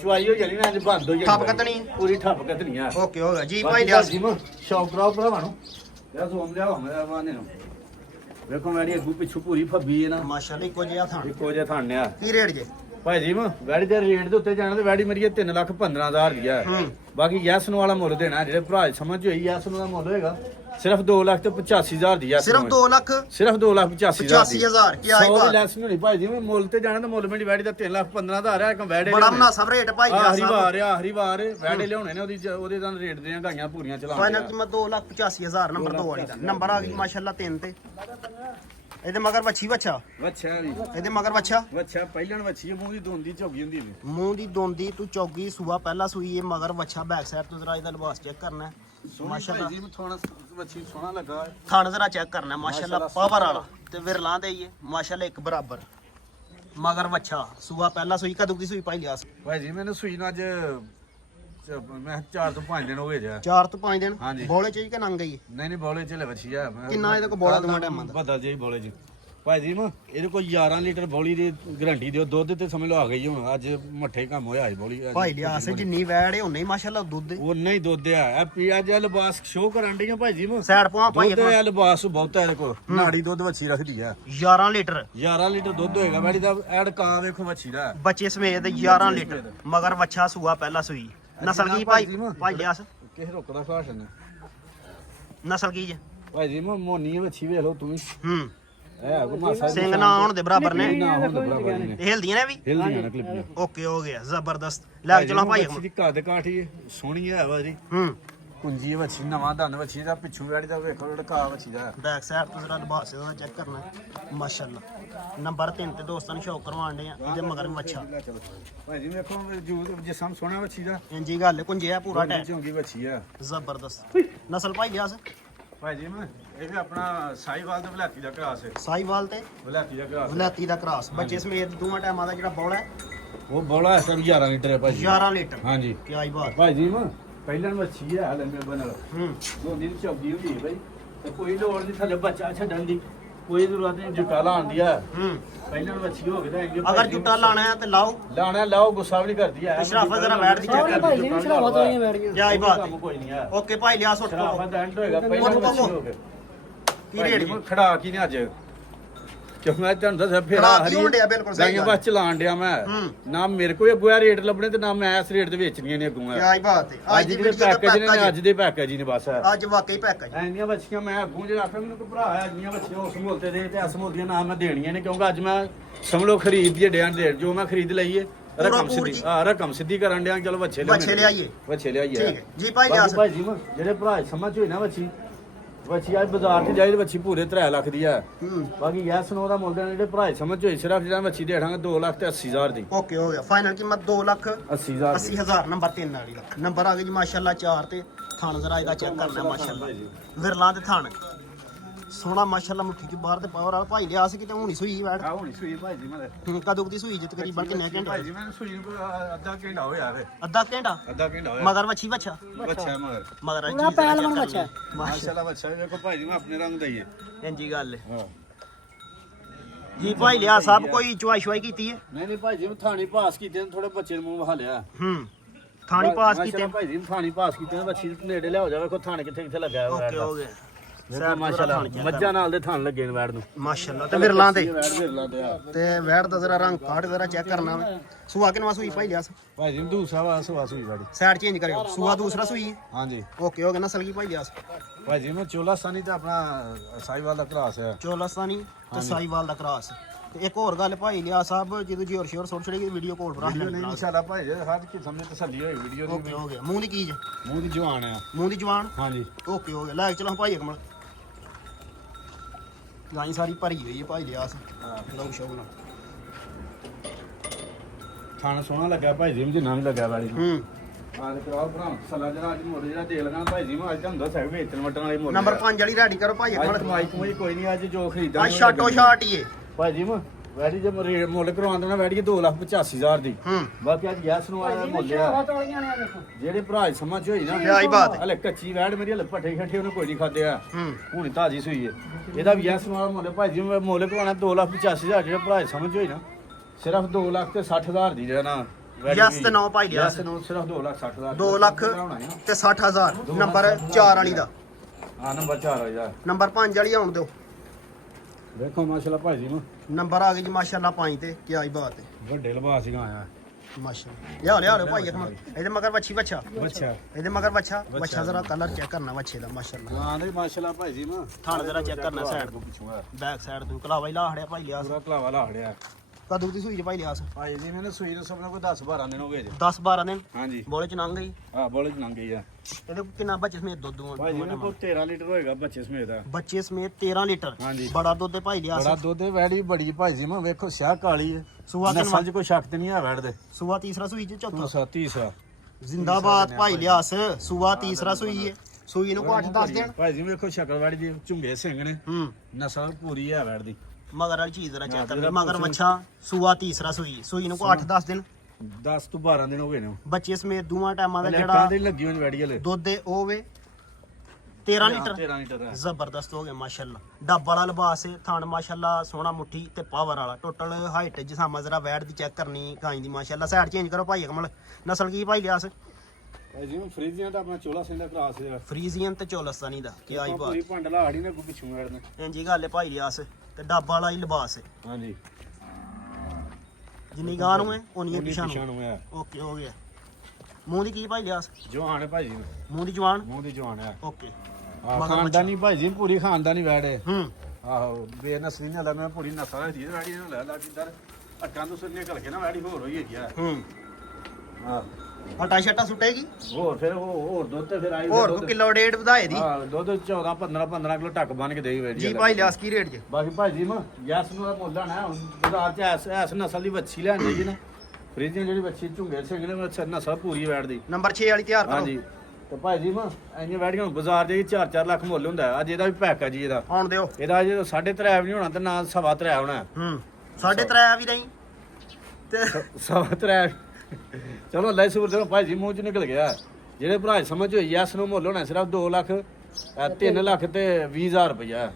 ਚੁਆਈ ਹੋ ਜਾਣੀ ਨਾ ਅੱਜ ਬੰਦ ਹੋ ਜਾਣੀ ਠੱਪ ਕੱਤਣੀ ਪੂਰੀ ਠੱਪ ਕੱਤਣੀ ਆ। ਓਕੇ ਹੋ ਗਿਆ ਜੀ ਭਾਈ ਲਿਆ ਸ਼ੌਕ ਕਰਾਓ ਭਰਾਵਾਂ ਨੂੰ ਯਾ ਸੋਮ ਲਿਆਓ ਮੇਰਾ ਮਾਨੇ ਨੂੰ ਵੇਖੋ ਮੇਰੀ ਅੱਗੂ ਪਿੱਛੂ ਪੂਰੀ ਫੱਬੀ ਹੈ ਨਾ ਮਾਸ਼ਾਅੱਲਾ ਇੱਕੋ ਜਿਹਾ ਥਾਂ ਇੱਕੋ ਜਿਹਾ ਥਾਣਿਆ ਕੀ ਰੇਟ ਜੇ? ਭਾਈ ਜੀ ਮੈਂ ਵੈੜੀ ਦੇ ਰੇਟ ਦੇ ਉੱਤੇ ਜਾਣਾ ਤੇ ਵੈੜੀ ਮੇਰੀ 3,15,000 ਦੀ ਆ। ਬਾਕੀ ਯੈਸ ਨੂੰ ਵਾਲਾ ਮੁੱਲ ਦੇਣਾ ਜਿਹੜੇ ਭਰਾ ਸਮਝ ਹੋਈ ਯੈਸ ਨੂੰ ਦਾ ਮੁੱਲ ਹੋਏਗਾ ਸਿਰਫ 2,85,000 ਦੀ ਆ। ਸਿਰਫ 2 ਲੱਖ ਸਿਰਫ 2,85,000 ਕੀ ਆਈ ਬਾਤ ਲੈਸ ਨਹੀਂ ਹੋਣੀ ਭਾਈ ਜੀ ਮੈਂ ਮੁੱਲ ਤੇ ਜਾਣਾ ਤੇ ਮੁੱਲ ਮੇਰੀ ਵੈੜੀ ਦਾ 3,15,000 ਆ। ਇੱਕ ਵੈੜੇ ਬੜਾ ਮੁਨਾਸਬ ਰੇਟ ਭਾਈ ਆਖਰੀ ਵਾਰ ਵੈੜੇ ਲਿਆਉਣੇ ਨੇ ਉਹਦੇ ਤਾਂ ਰੇਟ ਦੀਆਂ ਗਾਈਆਂ ਪੂਰੀਆਂ ਚਲਾਉਂਦੇ ਫਾਈਨਲ ਕੀਮਤ 2,85,000 ਨੰਬਰ 2 ਵਾਲੀ ਦਾ ਨੰਬਰ ਆ ਗਈ ਮਾਸ਼ਾਅੱਲਾ 3 ਤੇ ਇਹਦੇ ਮਗਰ ਵੱਛੀ ਬੱਚਾ ਵੀ ਇਹਦੇ ਮਗਰ ਬੱਚਾ ਪਹਿਲਣ ਵੱਛੀ ਮੂੰਹ ਦੀ ਦੋਂਦੀ ਝੋਗੀ ਹੁੰਦੀ ਵੀ ਮੂੰਹ ਦੀ ਦੋਂਦੀ ਤੂੰ ਚੌਗੀ ਸੂਆ ਪਹਿਲਾ ਸੂਈ ਇਹ ਮਗਰ ਬੱਚਾ ਬੈਕ ਸਾਈਡ ਤੋਂ ਜ਼ਰਾ ਇਹਦਾ ਲਿਬਾਸ ਚੈੱਕ ਕਰਨਾ ਮਾਸ਼ਾਅੱਲਾ ਜੀ ਥੋੜਾ ਵੱਛੀ ਸੋਹਣਾ ਲੱਗਾ ਥਣ ਜ਼ਰਾ ਚੈੱਕ ਕਰਨਾ ਮਾਸ਼ਾਅੱਲਾ ਪਾਵਰ ਵਾਲਾ ਤੇ ਵਿਰਲਾਂ ਦੇ ਹੀ ਮਾਸ਼ਾਅੱਲਾ ਇੱਕ ਬਰਾਬਰ ਮਗਰ ਬੱਚਾ ਸੂਆ ਪਹਿਲਾ ਸੂਈ ਕਦੋਂ ਦੀ ਸੂਈ ਪਾਈ ਲਿਆਸ? ਭਾਈ ਜੀ ਮੈਨੂੰ ਸੂਈ ਨੂੰ ਅੱਜ ਮੈਂ 4 ਤੋਂ 5 ਦਿਨ ਹੋ ਗਏ ਜਾ 4 ਤੋਂ 5 ਦਿਨ ਹਾਂਜੀ। ਬੋਲੇ ਚ ਕਿ ਨੰਗ ਗਈ ਨਹੀਂ ਬੋਲੇ ਚ ਲੈ ਵੱਛੀ ਆ ਕਿੰਨਾ ਇਹਦੇ ਕੋਲ ਬੋਲਾ ਦੋਵਾਂ ਟਾਈਮਾਂ ਦਾ? ਬਦਲ ਜੇ ਬੋਲੇ ਚ ਭਾਈ ਜੀ ਮੈਂ ਇਹਦੇ ਕੋਲ 11 ਲੀਟਰ ਬੋਲੀ ਦੀ ਗਾਰੰਟੀ ਦਿਓ ਦੁੱਧ ਤੇ ਸਮਝ ਲਓ ਆ ਗਈ ਹੁਣ ਅੱਜ ਮੱਠੇ ਕੰਮ ਹੋਇਆ ਅੱਜ ਬੋਲੀ ਭਾਈ ਲਿਆਸ ਜਿੰਨੀ ਵੈੜ ਹੈ ਉਨੇ ਹੀ ਮਾਸ਼ਾਅੱਲਾ ਦੁੱਧ ਹੈ। ਉਹ ਨਹੀਂ ਦੁੱਧ ਆ ਇਹ ਪੀ ਅੱਜ ਲਿਬਾਸ ਸ਼ੋ ਕਰਨ ਡੀਆਂ ਭਾਈ ਜੀ ਮੈਂ ਸਾਈਡ ਪਵਾ ਭਾਈ ਦੁੱਧ ਆ ਲਿਬਾਸ ਬਹੁਤ ਹੈ ਇਹਦੇ ਕੋਲ ਨਾੜੀ ਦੁੱਧ ਵੱਛੀ ਰੱਖਦੀ ਆ 11 ਲੀਟਰ 11 ਲੀਟਰ ਦੁੱਧ ਹੋਏਗਾ ਬੈੜੀ ਦਾ ਐਡ ਕਾ ਵੇਖੋ ਵੱਛੀ ਦਾ ਬੱਚੇ ਸਮੇਤ 11 ਲੀਟਰ ਮਗਰ ਵੱਛਾ ਸੂਆ ਪਹਿਲਾ ਸੂਈ ਨਸਲ ਕੀ ਭਾਈ ਲਿਆਸ? ਕਿਸੇ ਰੋਕਦਾ ਖਾਸ਼ ਨੇ ਨਸਲ ਕੀ ਜੇ? ਭਾਈ ਜੀ ਮੈਂ ਮੋਨੀ ਵੱਛੀ ਵੇਖ ਲਓ ਤੂੰ ਵੀ ਇਹ ਕੋ ਮਾਸਾ ਸਿੰਘ ਨਾ ਆਉਣ ਦੇ ਬਰਾਬਰ ਨੇ ਨਾ ਹੁਣ ਬਰਾਬਰ ਨੇ ਤੇ ਹਿਲਦੀਆਂ ਨੇ ਵੀ ਹਿਲਦੀਆਂ ਨੇ ਕਲਿੱਪੀਆਂ ਓਕੇ ਹੋ ਗਿਆ ਜ਼ਬਰਦਸਤ ਲੈ ਕੇ ਚਲੋ ਭਾਈ ਵੱਛੀ ਦੀ ਕੱਦ ਕਾਠੀ ਸੋਹਣੀ ਹੈ ਵਾ ਜੀ ਕੁੰਜੀ ਵੱਛੀ ਨਵਾਂ ਦੰਦ ਵੱਛੀ ਦਾ ਪਿੱਛੂ ਵੈੜੀ ਦਾ ਵੇਖੋ ਲੜਕਾ ਵੱਛੀ ਦਾ ਬੈਕ ਸਾਈਡ ਤੋਂ ਜ਼ਰਾ ਲਿਬਾਸ ਇਹਦਾ ਚੈੱਕ ਕਰਨਾ ਮਾਸ਼ਾਅੱਲਾ ਨੰਬਰ 3 ਤੇ ਦੋਸਤਾਂ ਨੂੰ ਸ਼ੌਕ ਕਰਵਾਉਣ ਦੇ ਆ ਇਹਦੇ ਮਗਰ ਵੱਛਾ ਭਾਈ ਜੀ ਵੇਖੋ ਜਿਸਮ ਸੋਹਣਾ ਵੱਛੀ ਦਾ ਇੰਜੀ ਗੱਲ ਕੁੰਜਿਆ ਪੂਰਾ ਟੈਕ ਝੋਂਗੀ ਵੱਛੀ ਆ ਜ਼ਬਰਦਸਤ ਨਸਲ ਭਾਈ ਲਿਆਸ? ਭਾਈ ਜੀ ਮੈਂ ਇਹ ਵੀ ਆਪਣਾ ਸਾਈਵਾਲ ਤੇ ਵਲਾਤੀ ਦਾ ਕਰਾਸ ਹੈ ਸਾਈਵਾਲ ਤੇ ਵਲਾਤੀ ਦਾ ਕਰਾਸ ਵਲਾਤੀ ਦਾ ਕਰਾਸ ਬੱਚੇ ਸਮੇਤ ਦੋਵਾਂ ਟਾਈਮਾਂ ਦਾ ਜਿਹੜਾ ਬੌਲਾ ਹੈ ਉਹ ਬੋਲਾ ਇਸ ਟਾਈਮ 11 ਲੀਟਰ ਹੈ ਭਾਈ 11 ਲੀਟਰ ਹਾਂਜੀ ਕੀ ਆਈ ਬਾਤ ਭਾਈ ਜੀ ਮੈਂ ਪਹਿਲਾਂ ਵੱਛੀ ਹੈ ਲੰਮੇ ਬਨਲ ਦੋਂਦੀ ਦੀ ਚੌਗੀ ਹੁੰਦੀ ਹੈ ਭਾਈ ਤੇ ਕੋਈ ਲੋੜ ਨਹੀਂ ਥੱਲੇ ਬੱਚਾ ਛੱਡਣ ਦੀ ਕੋਈ ਜ਼ਰੂਰਤ ਨਹੀਂ ਜੁਟਾ ਲਾਉਣ ਦੀ ਆ ਹੂੰ ਪਹਿਲਾਂ ਵੱਛੀ ਹੋ ਗਈ ਤਾਂ ਇੰਜ ਅਗਰ ਜੁੱਟਾ ਲਾਣਾ ਹੈ ਤੇ ਲਾਓ ਲਾਣਾ ਲਾਓ ਗੁੱਸਾ ਵੀ ਨਹੀਂ ਕਰਦੀ ਆ ਸ਼ਰਾਫਤ ਜ਼ਰਾ ਬੈਠ ਦੀ ਚੈੱਕ ਕਰ ਭਾਈ ਜੀ ਸ਼ਰਾਫਤ ਵਾਲੀਆਂ ਬੈਠੀਆਂ ਕਿਆ ਹੀ ਬਾਤ ਕੰਮ ਕੋਈ ਨਹੀਂ ਆ ਓਕੇ ਭਾਈ ਲਿਆ ਸੁੱਟ ਲਓ ਸ਼ਰਾਫਤ ਦਾ ਐਂਡ ਹੋਏਗਾ ਪਹਿਲਾਂ ਵੱਛੀ ਹੋ ਗਈ ਕੀ ਰੇਟ ਜੀ ਖੜਾ ਕੀ ਨੇ ਅੱਜ ਕਿਉਂ ਮੈਂ ਤੁਹਾਨੂੰ ਦੱਸਿਆ ਫੇਰ ਖੜਾ ਕੀ ਹੋਣ ਡਿਆ ਬਿਲਕੁਲ ਸਹੀ ਗਾਈਆਂ ਗੱਲ। ਬਸ ਚਲਾਣ ਡਿਆ ਮੈਂ ਹੂੰ। ਨਾ ਮੇਰੇ ਕੋਲ ਅੱਗੋਂ ਰੇਟ ਲੱਭਣੇ ਤੇ ਨਾ ਮੈਂ ਇਸ ਰੇਟ ਤੇ ਵੇਚਣੀਆਂ ਨੇ ਅੱਗੋਂ ਕਿਆ ਹੀ ਬਾਤ ਹੈ ਅੱਜ ਜਿਹੜੇ ਪੈਕੇਜ ਨੇ ਅੱਜ ਦੇ ਪੈਕੇਜ ਹੀ ਨੇ ਬਸ ਅੱਜ ਵਾਕਈ ਪੈਕੇਜ ਐਨੀਆਂ ਬੱਚੀਆਂ ਮੈਂ ਅੱਗੋਂ ਜਿਹੜਾ ਆਖਿਆ ਮੈਨੂੰ ਕੋਈ ਭਰਾ ਹੈ ਇੰਨੀਆਂ ਬੱਚੀਆਂ ਉਸ ਮੁੱਲ ਤੇ ਦੇ ਤੇ ਇਸ ਮੁੱਲ ਦੀਆਂ ਨਾ ਮੈਂ ਦੇਣੀਆਂ ਨੇ ਕਿਉਂਕਿ ਅੱਜ ਮੈਂ ਸਮਝ ਲਓ ਖਰੀਦ ਦੀ ਡਿਆਂ ਦੇ ਜੋ ਮੈਂ ਖਰੀਦ ਲਈਏ ਰਕਮ ਪੂਰੀ ਸਿੱਧੀ ਰਕਮ ਸਿੱਧੀ ਕਰਨ ਡਿਆਂ ਚਲੋ ਬੱਚੇ ਬੱਚੇ ਲਿਆਈਏ ਬੱਚੇ ਲਿਆਈਏ ਠੀਕ ਹੈ ਜੀ ਭਾਈ ਲਿਆ ਭਾਈ ਜੀ ਜਿਹੜੇ ਭਰਾ ਸਮਝ ਹੋਈ ਨਾ ਬੱਚੀ ਅੱਜ ਬਾਜ਼ਾਰ 'ਚ ਜਾਈ ਬੱਚੀ ਪੂਰੇ 3 ਲੱਖ ਦੀ ਆ ਹੂੰ ਬਾਕੀ ਯੈਸ ਨੋ ਦਾ ਮੁੱਲ ਦੇ ਜਿਹੜੇ ਭਰਾ ਸਮਝ ਹੋਈ ਸਿਰਫ ਜਿਹੜਾ ਬੱਚੀ ਦੇੜਾਂਗੇ 2 ਲੱਖ ਤੇ 80,000 ਦੀ ਓਕੇ ਹੋ ਗਿਆ ਫਾਈਨਲ ਕੀਮਤ 2 ਲੱਖ 80,000 ਦੀ 80000 ਨੰਬਰ 3 ਵਾਲੀ ਦਾ ਨੰਬਰ ਆ ਗਿਆ ਜੀ ਮਾਸ਼ਾਅੱਲਾ 4 ਤੇ ਥਣ ਜ਼ਰਾ ਇਹਦਾ ਚੈੱਕ ਕਰਨਾ ਮਾਸ਼ਾਅੱਲਾ ਵਿਰਲਾ ਤੇ ਥਣ ਸੋਹਣਾ ਮਾਸ਼ਾਅੱਲਾ ਮੁੱਠੀ ਚ ਬਾਹਰ ਤੇ ਪਾਵਰ ਵਾਲਾ ਭਾਈ ਲਿਆ ਸੀ ਕਿਤੇ ਹੁਣੀ ਸੂਈ ਬੈਠ ਆ ਹੁਣੀ ਸੂਈ ਭਾਈ ਜੀ ਮੈਂ ਕਦੋਂ ਦੀ ਸੂਈ ਜਿੱਤ ਕਰੀਬਨ ਕਿੰਨੇ ਭਾਈ ਘੰਟੇ ਜੀ ਮੈਂ ਸੂਈ ਨੂੰ ਅੱਧਾ ਘੰਟਾ ਹੋਇਆ ਵੇ ਅੱਧਾ ਘੰਟਾ ਅੱਧਾ ਘੰਟਾ ਹੋਇਆ ਮਗਰ ਵੱਛੀ ਵੱਛਾ ਬੱਚਾ ਮਗਰ ਮਗਰ ਪੂਰਾ ਪਹਿਲਵਾਨ ਬੱਚਾ ਹੈ। ਮਾਸ਼ਾਅੱਲਾ ਬੱਚਾ ਦੇਖੋ ਭਾਈ ਜੀ ਮੈਂ ਆਪਣੇ ਰੰਗ ਦਾ ਹੀ ਹੈ ਇੰਜੀ ਗੱਲ ਹੈ ਹਾਂ ਜੀ ਭਾਈ ਲਿਆ ਸਭ ਕੋਈ ਚੁਆਈ ਸ਼ੁਆਈ ਕੀਤੀ ਹੈ ਨਹੀਂ ਭਾਈ ਜੀ ਮੈਂ ਥਾਣੀ ਪਾਸ ਕੀਤੇ ਨੇ ਥੋੜੇ ਬੱਚੇ ਨੂੰ ਮੂੰਹ ਵਹਾ ਲਿਆ ਹੂੰ ਥਾਣੀ ਪਾਸ ਕੀਤੇ ਭਾਈ ਜੀ ਥਾਣੀ ਪਾਸ ਕੀਤੇ ਨੇ ਬੱਚੀ ਦੇ ਨੇੜੇ ਲਿਆਓ ਜਾ ਵੇਖੋ ਥਾਣ ਕਿੱਥੇ ਲੱਗਾ ਹੋਇਆ ਓਕੇ ਹੋ ਗਿਆ ਦੇਖੋ ਮਾਸ਼ਾਅੱਲਾ ਮੱਝਾਂ ਨਾਲ ਦੇ ਥਾਣ ਲੱਗੇ ਨੇ ਵੈੜ ਨੂੰ ਮਾਸ਼ਾਅੱਲਾ ਤੇ ਵਿਰਲਾਂ ਤੇ ਵੈੜ ਵਿਰਲਾ ਤੇ ਆ ਤੇ ਵੈੜ ਦਾ ਜ਼ਰਾ ਰੰਗ ਕਾਟ ਜ਼ਰਾ ਚੈੱਕ ਕਰਨਾ ਵਾ ਸੂਆ ਕਿਨਵਾ ਸੂਈ ਭਾਈ ਲਿਆ ਭਾਈ ਜੀ ਦੂਸਰਾ ਵਾ ਸਵਾ ਸੂਈ ਵਾੜੀ ਸਾਈਡ ਚੇਂਜ ਕਰਿਓ ਸੂਆ ਦੂਸਰਾ ਸੂਈ ਹੈ ਹਾਂਜੀ ਓਕੇ ਹੋ ਗਿਆ ਨਸਲ ਕੀ ਭਾਈ ਲਿਆ ਭਾਈ ਜੀ ਮੈਂ ਚੋਲਾਸਾਨੀ ਤੇ ਆਪਣਾ ਸਾਈਵਾਲ ਦਾ ਕਲਾਸ ਹੈ ਚੋਲਸਤਾਨੀ ਤੇ ਸਾਈਵਾਲ ਦਾ ਕਰਾਸ ਤੇ ਇੱਕ ਹੋਰ ਗੱਲ ਭਾਈ ਲਿਆ ਸਾਹਿਬ ਜਦੋਂ ਜੀ ਹੋਰ ਸ਼ੋਰ ਸੁਣ ਛੜੇਗੀ ਵੀਡੀਓ ਕੋਲ ਬਰਾ ਵੀਡੀਓ ਨਹੀਂ ਇਨਸ਼ਾਅੱਲਾ ਭਾਈ ਜੀ ਹਰ ਕਿਸਮ ਦੀ ਤਸੱਲੀ ਹੋਈ ਵੀਡੀਓ ਓਕੇ ਹੋ ਗਿਆ ਮੂੰਹ ਦੀ ਕੀ ਜੇ ਮੂੰਹ ਦੀ ਜਵਾਨ ਆ ਮੂੰਹ ਦੀ ਜਵਾਨ ਹਾਂਜੀ ਓਕੇ ਹੋ ਗਿਆ ਲੈ ਕੇ ਚਲੋ ਭਾਈ ਅਕਮਲ ਗਾਈ ਸਾਰੀ ਭਰੀ ਹੋਈ ਹੈ ਭਾਈ ਲਿਆਸ ਲਓ ਸ਼ੋਗ ਨਾਲ ਖਾਣਾ ਸੋਹਣਾ ਲੱਗਾ ਭਾਈ ਜੀ ਜਿੰਨਾ ਵੀ ਲੱਗਾ ਵਾਲੀ ਨੂੰ ਹੂੰ ਆਹ ਕਰਾਓ ਭਰਾ ਸਲਾ ਜਿਹੜਾ ਅੱਜ ਮੁੱਲ ਜਿਹੜਾ ਦੇ ਲਗਾ ਭਾਈ ਜੀ ਮੈਂ ਅੱਜ ਤੁਹਾਨੂੰ ਦੱਸਿਆ ਵੇਚਣ ਵਟਣ ਵਾਲੇ ਮੁੱਲ ਨੰਬਰ 5 ਵਾਲੀ ਰੈਡੀ ਕਰੋ ਭਾਈ ਅੱਜ ਅਕਮਲ ਕਮਾਈ ਕਮਾਈ ਕੋਈ ਨਹੀਂ ਅੱਜ ਜੋ ਖਰੀਦਾ ਆ ਸ਼ਾਟੋ ਸ਼ਾਟ ਹੀ ਏ ਭਾਈ ਜੀ ਮੈਂ ਵੈਡੀ ਜੇ ਮੁੱਲ ਕਰਵਾਉਣ ਦੇਣਾ ਵੈਡੀ 2,85,000 ਦੀ ਹੂੰ ਬਾਕੀ ਅੱਜ ਗੈਸ ਨੂੰ ਆਇਆ ਮੁੱਲ ਆ ਸ਼ਰਾਫਤ ਵਾਲੀਆਂ ਨੇ ਦੇਖੋ ਜਿਹੜੇ ਭਰਾ ਸਮਝ ਹੋਈ ਨਾ ਕਿਆ ਹੀ ਬਾਤ ਹੈ। ਹਲੇ ਕੱਚੀ ਵੈੜ ਮੇਰੀ ਹਲੇ ਪੱਠੇ ਖੱਠੇ ਉਹਨੇ ਕੋਈ ਨਹੀਂ ਖਾਦਿਆ ਹੂੰ ਹੁਣ ਤਾਜੀ ਸੂਈ ਹੈ ਇਹਦਾ ਵੀ ਗੈਸ ਵਾਲਾ ਮੁੱਲ ਭਾਈ ਜੀ ਮੈਂ ਮੁੱਲ ਕਰਵਾਉਣਾ 2,85,000 ਜਿਹੜੇ ਭਰਾ ਸਮਝ ਹੋਈ ਨਾ ਸਿਰਫ 2,60,000 ਦੀ ਜਿਹੜਾ ਨਾ ਯਸ ਤੇ 9 ਭਾਈ ਲਿਆ ਯਸ ਨੂੰ ਸਿਰਫ 2,60,000 2 ਲੱਖ ਤੇ 60000 ਨੰਬਰ 4 ਵਾਲੀ ਦਾ ਹਾਂ ਨੰਬਰ 4000 ਨੰਬਰ 5 ਵਾਲੀ ਆਉਣ ਦਿਓ ਦੇਖੋ ਮਾਸ਼ਾਅੱਲਾ ਭਾਈ ਜੀ ਨੂੰ ਨੰਬਰ ਆ ਗਈ ਜੀ ਮਾਸ਼ਾਅੱਲਾ 5 ਤੇ ਕੀ ਆਈ ਬਾਤ ਹੈ ਵੱਡੇ ਲਬਾਸ ਸੀਗਾ ਆਇਆ ਮਾਸ਼ਾਅੱਲਾ ਲਿਆ ਭਾਈ ਅਕਮਲ ਇਹਦੇ ਮਗਰ ਵੱਛੀ ਵੱਛਾ ਬੱਚਾ ਇਹਦੇ ਮਗਰ ਵੱਛਾ ਜ਼ਰਾ ਕਲਰ ਚੈੱਕ ਕਰਨਾ ਵੱਛੇ ਦਾ ਮਾਸ਼ਾਅੱਲਾ ਹਾਂ ਨਹੀਂ ਮਾਸ਼ਾਅੱਲਾ ਭਾਈ ਜੀ ਮੈਂ ਥਾਣ ਜ਼ਰਾ ਚੈੱਕ ਕਰਨਾ ਸਾਈਡ ਤੋਂ ਪਿੱਛੋਂ ਬੈਕ ਸਾਈਡ ਤੋਂ ਕਲਾਵਾ ਹੀ ਲਾ ਹੜਿਆ ਭਾਈ ਲਿਆਸ ਪੂਰਾ ਕਲਾਵਾ ਲਾ ਹੜਿਆ ਕਦੋਂ ਦੀ ਸੂਈ ਚ ਭਾਈ ਲਿਆਸ ਭਾਈ ਜੀ ਮੈਨੂੰ ਸੂਈ ਨੂੰ ਸਭ ਨੂੰ ਕੋਈ 10-12 ਦਿਨ ਹੋ ਗਏ ਜੀ 10 12 ਦਿਨ ਹਾਂਜੀ ਬੋਲੇ ਚ ਲੰਘ ਗਈ ਹਾਂ ਬੋਲੇ ਚ ਲੰਘ ਗਈ ਆ ਇਹਦੇ ਕੋਲ ਕਿੰਨਾ ਬੱਚੇ ਸਮੇਤ ਦੁੱਧ ਭਾਈ ਜੀ ਮੇਰੇ ਕੋਲ 13 ਲੀਟਰ ਹੋਏਗਾ ਬੱਚੇ ਸਮੇਤ ਆ ਬੱਚੇ ਸਮੇਤ 13 ਲੀਟਰ ਹਾਂਜੀ। ਬੜਾ ਦੁੱਧ ਹੈ ਭਾਈ ਲਿਆਸ ਬੜਾ ਦੁੱਧ ਹੈ ਵੈੜੀ ਬੜੀ ਭਾਈ ਜੀ ਮੈਂ ਵੇਖੋ ਸਿਆਹ ਕਾਲੀ ਹੈ ਸੂਆ ਕਿੰਨਾ? ਨਸਲ 'ਚ ਕੋਈ ਸ਼ੱਕ ਤੇ ਨਹੀਂ ਆ ਵੈੜ ਦੇ ਸੂਆ ਤੀਸਰਾ ਸੂਈ ਚ ਚੌਥਾ 230 ਜ਼ਿੰਦਾਬਾਦ ਭਾਈ ਲਿਆਸ ਸੂਆ ਤੀਸਰਾ ਸੂਈ ਹੈ ਸੂਈ ਨੂੰ ਕੋ 8 10 ਦਿਨ ਭਾਈ ਜੀ ਵੇਖੋ ਸ਼ਕਲ ਵੈੜੀ ਦੀ ਝੁੰਗੇ ਸਿੰਘ ਨੇ ਹੂੰ ਨਸਲ ਪੂਰੀ ਹੈ ਵੈੜ ਦੀ ਮਗਰ ਵਾਲੀ ਚੀਜ਼ ਜ਼ਰਾ ਚੈੱਕ ਹਾਂ, ਕਰ ਜਿਹੜਾ ਮਗਰ ਮੱਛਾ ਸੂਆ ਤੀਸਰਾ ਸੂਈ ਨੂੰ ਕੋ 8 10 ਦਿਨ 10 ਤੋਂ 12 ਦਿਨ ਹੋ ਗਏ ਨੇ ਬੱਚੇ ਸਮੇਤ ਦੋਵਾਂ ਟਾਈਮਾਂ ਦਾ ਜਿਹੜਾ ਜਿਹੜਾ ਦੇ ਲੱਗੀ ਹੋਈ ਵੈੜੀ ਹਲੇ ਦੁੱਧ ਹੈ ਉਹ ਵੇ 13 ਲੀਟਰ 13 ਲੀਟਰ ਹੈ ਜ਼ਬਰਦਸਤ ਹੋ ਗਿਆ ਮਾਸ਼ਾਅੱਲਾ ਡੱਬ ਵਾਲਾ ਲਿਬਾਸ ਹੈ ਥਣ ਮਾਸ਼ਾਅੱਲਾ ਸੋਹਣਾ ਮੁੱਠੀ ਤੇ ਪਾਵਰ ਵਾਲਾ ਟੋਟਲ ਹਾਈਟ ਜਿਸਾਮਾ ਜ਼ਰਾ ਵੈਟ ਦੀ ਚੈੱਕ ਕਰਨੀ ਗਾਂ ਦੀ ਮਾਸ਼ਾਅੱਲਾ ਸਾਈਡ ਚੇਂਜ ਕਰੋ ਭਾਈ ਅਕਮਲ ਨਸਲ ਕੀ ਭਾਈ ਲਿਆਸ ਭਾਈ ਜੀ ਫਰੀਜ਼ੀਆਂ ਤਾਂ ਆਪਣਾ ਚੋਲਾ ਸਿੰਘ ਦਾ ਕਲਾਸ ਹੈ ਫਰੀਜ਼ੀਅਨ ਤੇ ਚੋਲਸਤਾਨੀ ਦਾ ਕੀ ਆਈ ਪੂਰੀ ਬਾਤ ਭੰਡ ਲਾੜੀ ਨੇ ਅੱਗੋਂ ਪਿੱਛੋਂ ਵੈੜ ਨੇ ਇੰਜੀ ਗੱਲ ਹੈ ਭਾਈ ਲਿਆਸ ਤੇ ਡੱਬ ਵਾਲਾ ਹੀ ਲਿਬਾਸ ਹੈ ਹਾਂਜੀ ਜਿੰਨੀ ਗਾਂ ਨੂੰ ਹੈ ਉਨੀ ਉਨੀ ਪਿਛਾਂ ਪਿਛਾਂ ਨੂੰ ਨੂੰ ਹੈ ਓਕੇ ਹੋ ਗਿਆ ਮੂੰਹ ਦੀ ਕੀ ਭਾਈ ਲਿਆਸ ਜਵਾਨ ਹੈ ਭਾਈ ਜੀ ਮੂੰਹ ਦੀ ਜਵਾਨ ਮੂੰਹ ਦੀ ਜਵਾਨ ਹੈ ਓਕੇ ਖਾਨਦਾਨੀ ਭਾਈ ਜੀ ਪੂਰੀ ਖਾਨਦਾਨੀ ਵੈੜ ਹੈ ਹੂੰ ਆਹੋ ਬੇਨਸਲੀ ਨਾਲ ਮੈਂ ਪੂਰੀ ਨਸਲ ਹੈ ਜੀ ਵੈੜੀ ਨੂੰ ਲੈ ਲਾ ਕਿੱਧਰ ਅੱਟਾਂ ਤੋਂ ਸੁਣਨੇ ਨਿਕਲ ਕੇ ਨਾ ਵੈੜੀ ਹੋਰ ਹੋਈ ਹੈਗੀ ਆ ਹੂੰ ਹਾਂ ਹਟਾ ਛਟਾ ਸੁੱਟੇਗੀ ਹੋਰ ਫਿਰ ਹੋਰ ਦੁੱਧ ਤੇ ਫਿਰ ਆਈ ਹੋਰ ਕੋ ਕਿਲੋ ਡੇਢ ਵਧਾਏ ਦੀ ਹਾਂ ਦੁੱਧ 14 15 ਕਿਲੋ ਟੱਕ ਬਣ ਕੇ ਦੇਈ ਵੈੜੀ ਜੀ ਭਾਈ ਲਿਆਸ ਕੀ ਰੇਟ ਜੇ ਬਾਕੀ ਭਾਈ ਜੀ ਮੈਂ ਯਸ ਨੂੰ ਦਾ ਮੁੱਲ ਲੈਣਾ ਹੁਣ ਬਾਜ਼ਾਰ 'ਚ ਐਸ ਨਸਲ ਦੀ ਵੱਛੀ ਲੈਣ ਜੀ ਨਾ ਫਰੀਜ਼ੀਆਂ ਜਿਹੜੀ ਵੱਛੀ ਝੁੰਗੇ ਸਿੰਘ ਨੇ ਨਸਲ ਪੂਰੀ ਵੈੜ ਦੀ ਨੰਬਰ 6 ਵਾਲੀ ਤਿਆਰ ਕਰੋ ਹਾਂਜੀ ਤੇ ਭਾਈ ਜੀ ਮੈਂ ਐਨੀਆਂ ਵੈੜੀਆਂ ਬਾਜ਼ਾਰ ਦੇ 4-4 ਲੱਖ ਮੁੱਲ ਹੁੰਦਾ ਅੱਜ ਇਹਦਾ ਵੀ ਪੈਕ ਆ ਜੀ ਇਹਦਾ ਆਉਣ ਦਿਓ ਇਹਦਾ ਜੇ 3.5 ਵੀ ਨਹੀਂ ਹੋਣਾ ਤੇ ਨਾ 3.5 ਹੋਣਾ ਹੂੰ 3.5 ਵੀ ਨਹੀਂ ਤੇ 3.5 ਚਲੋ ਲੈ ਸੂਰ ਚਲੋ ਭਾਈ ਜੀ ਮੂੰਹ ਚ ਨਿਕਲ ਗਿਆ ਜਿਹੜੇ ਭਰਾ ਸਮਝ ਹੋਈ ਯਸ ਨੂੰ ਮੁੱਲ ਹੋਣਾ ਸਿਰਫ 2 ਲੱਖ 3 ਲੱਖ ਤੇ 20,000 ਰੁਪਇਆ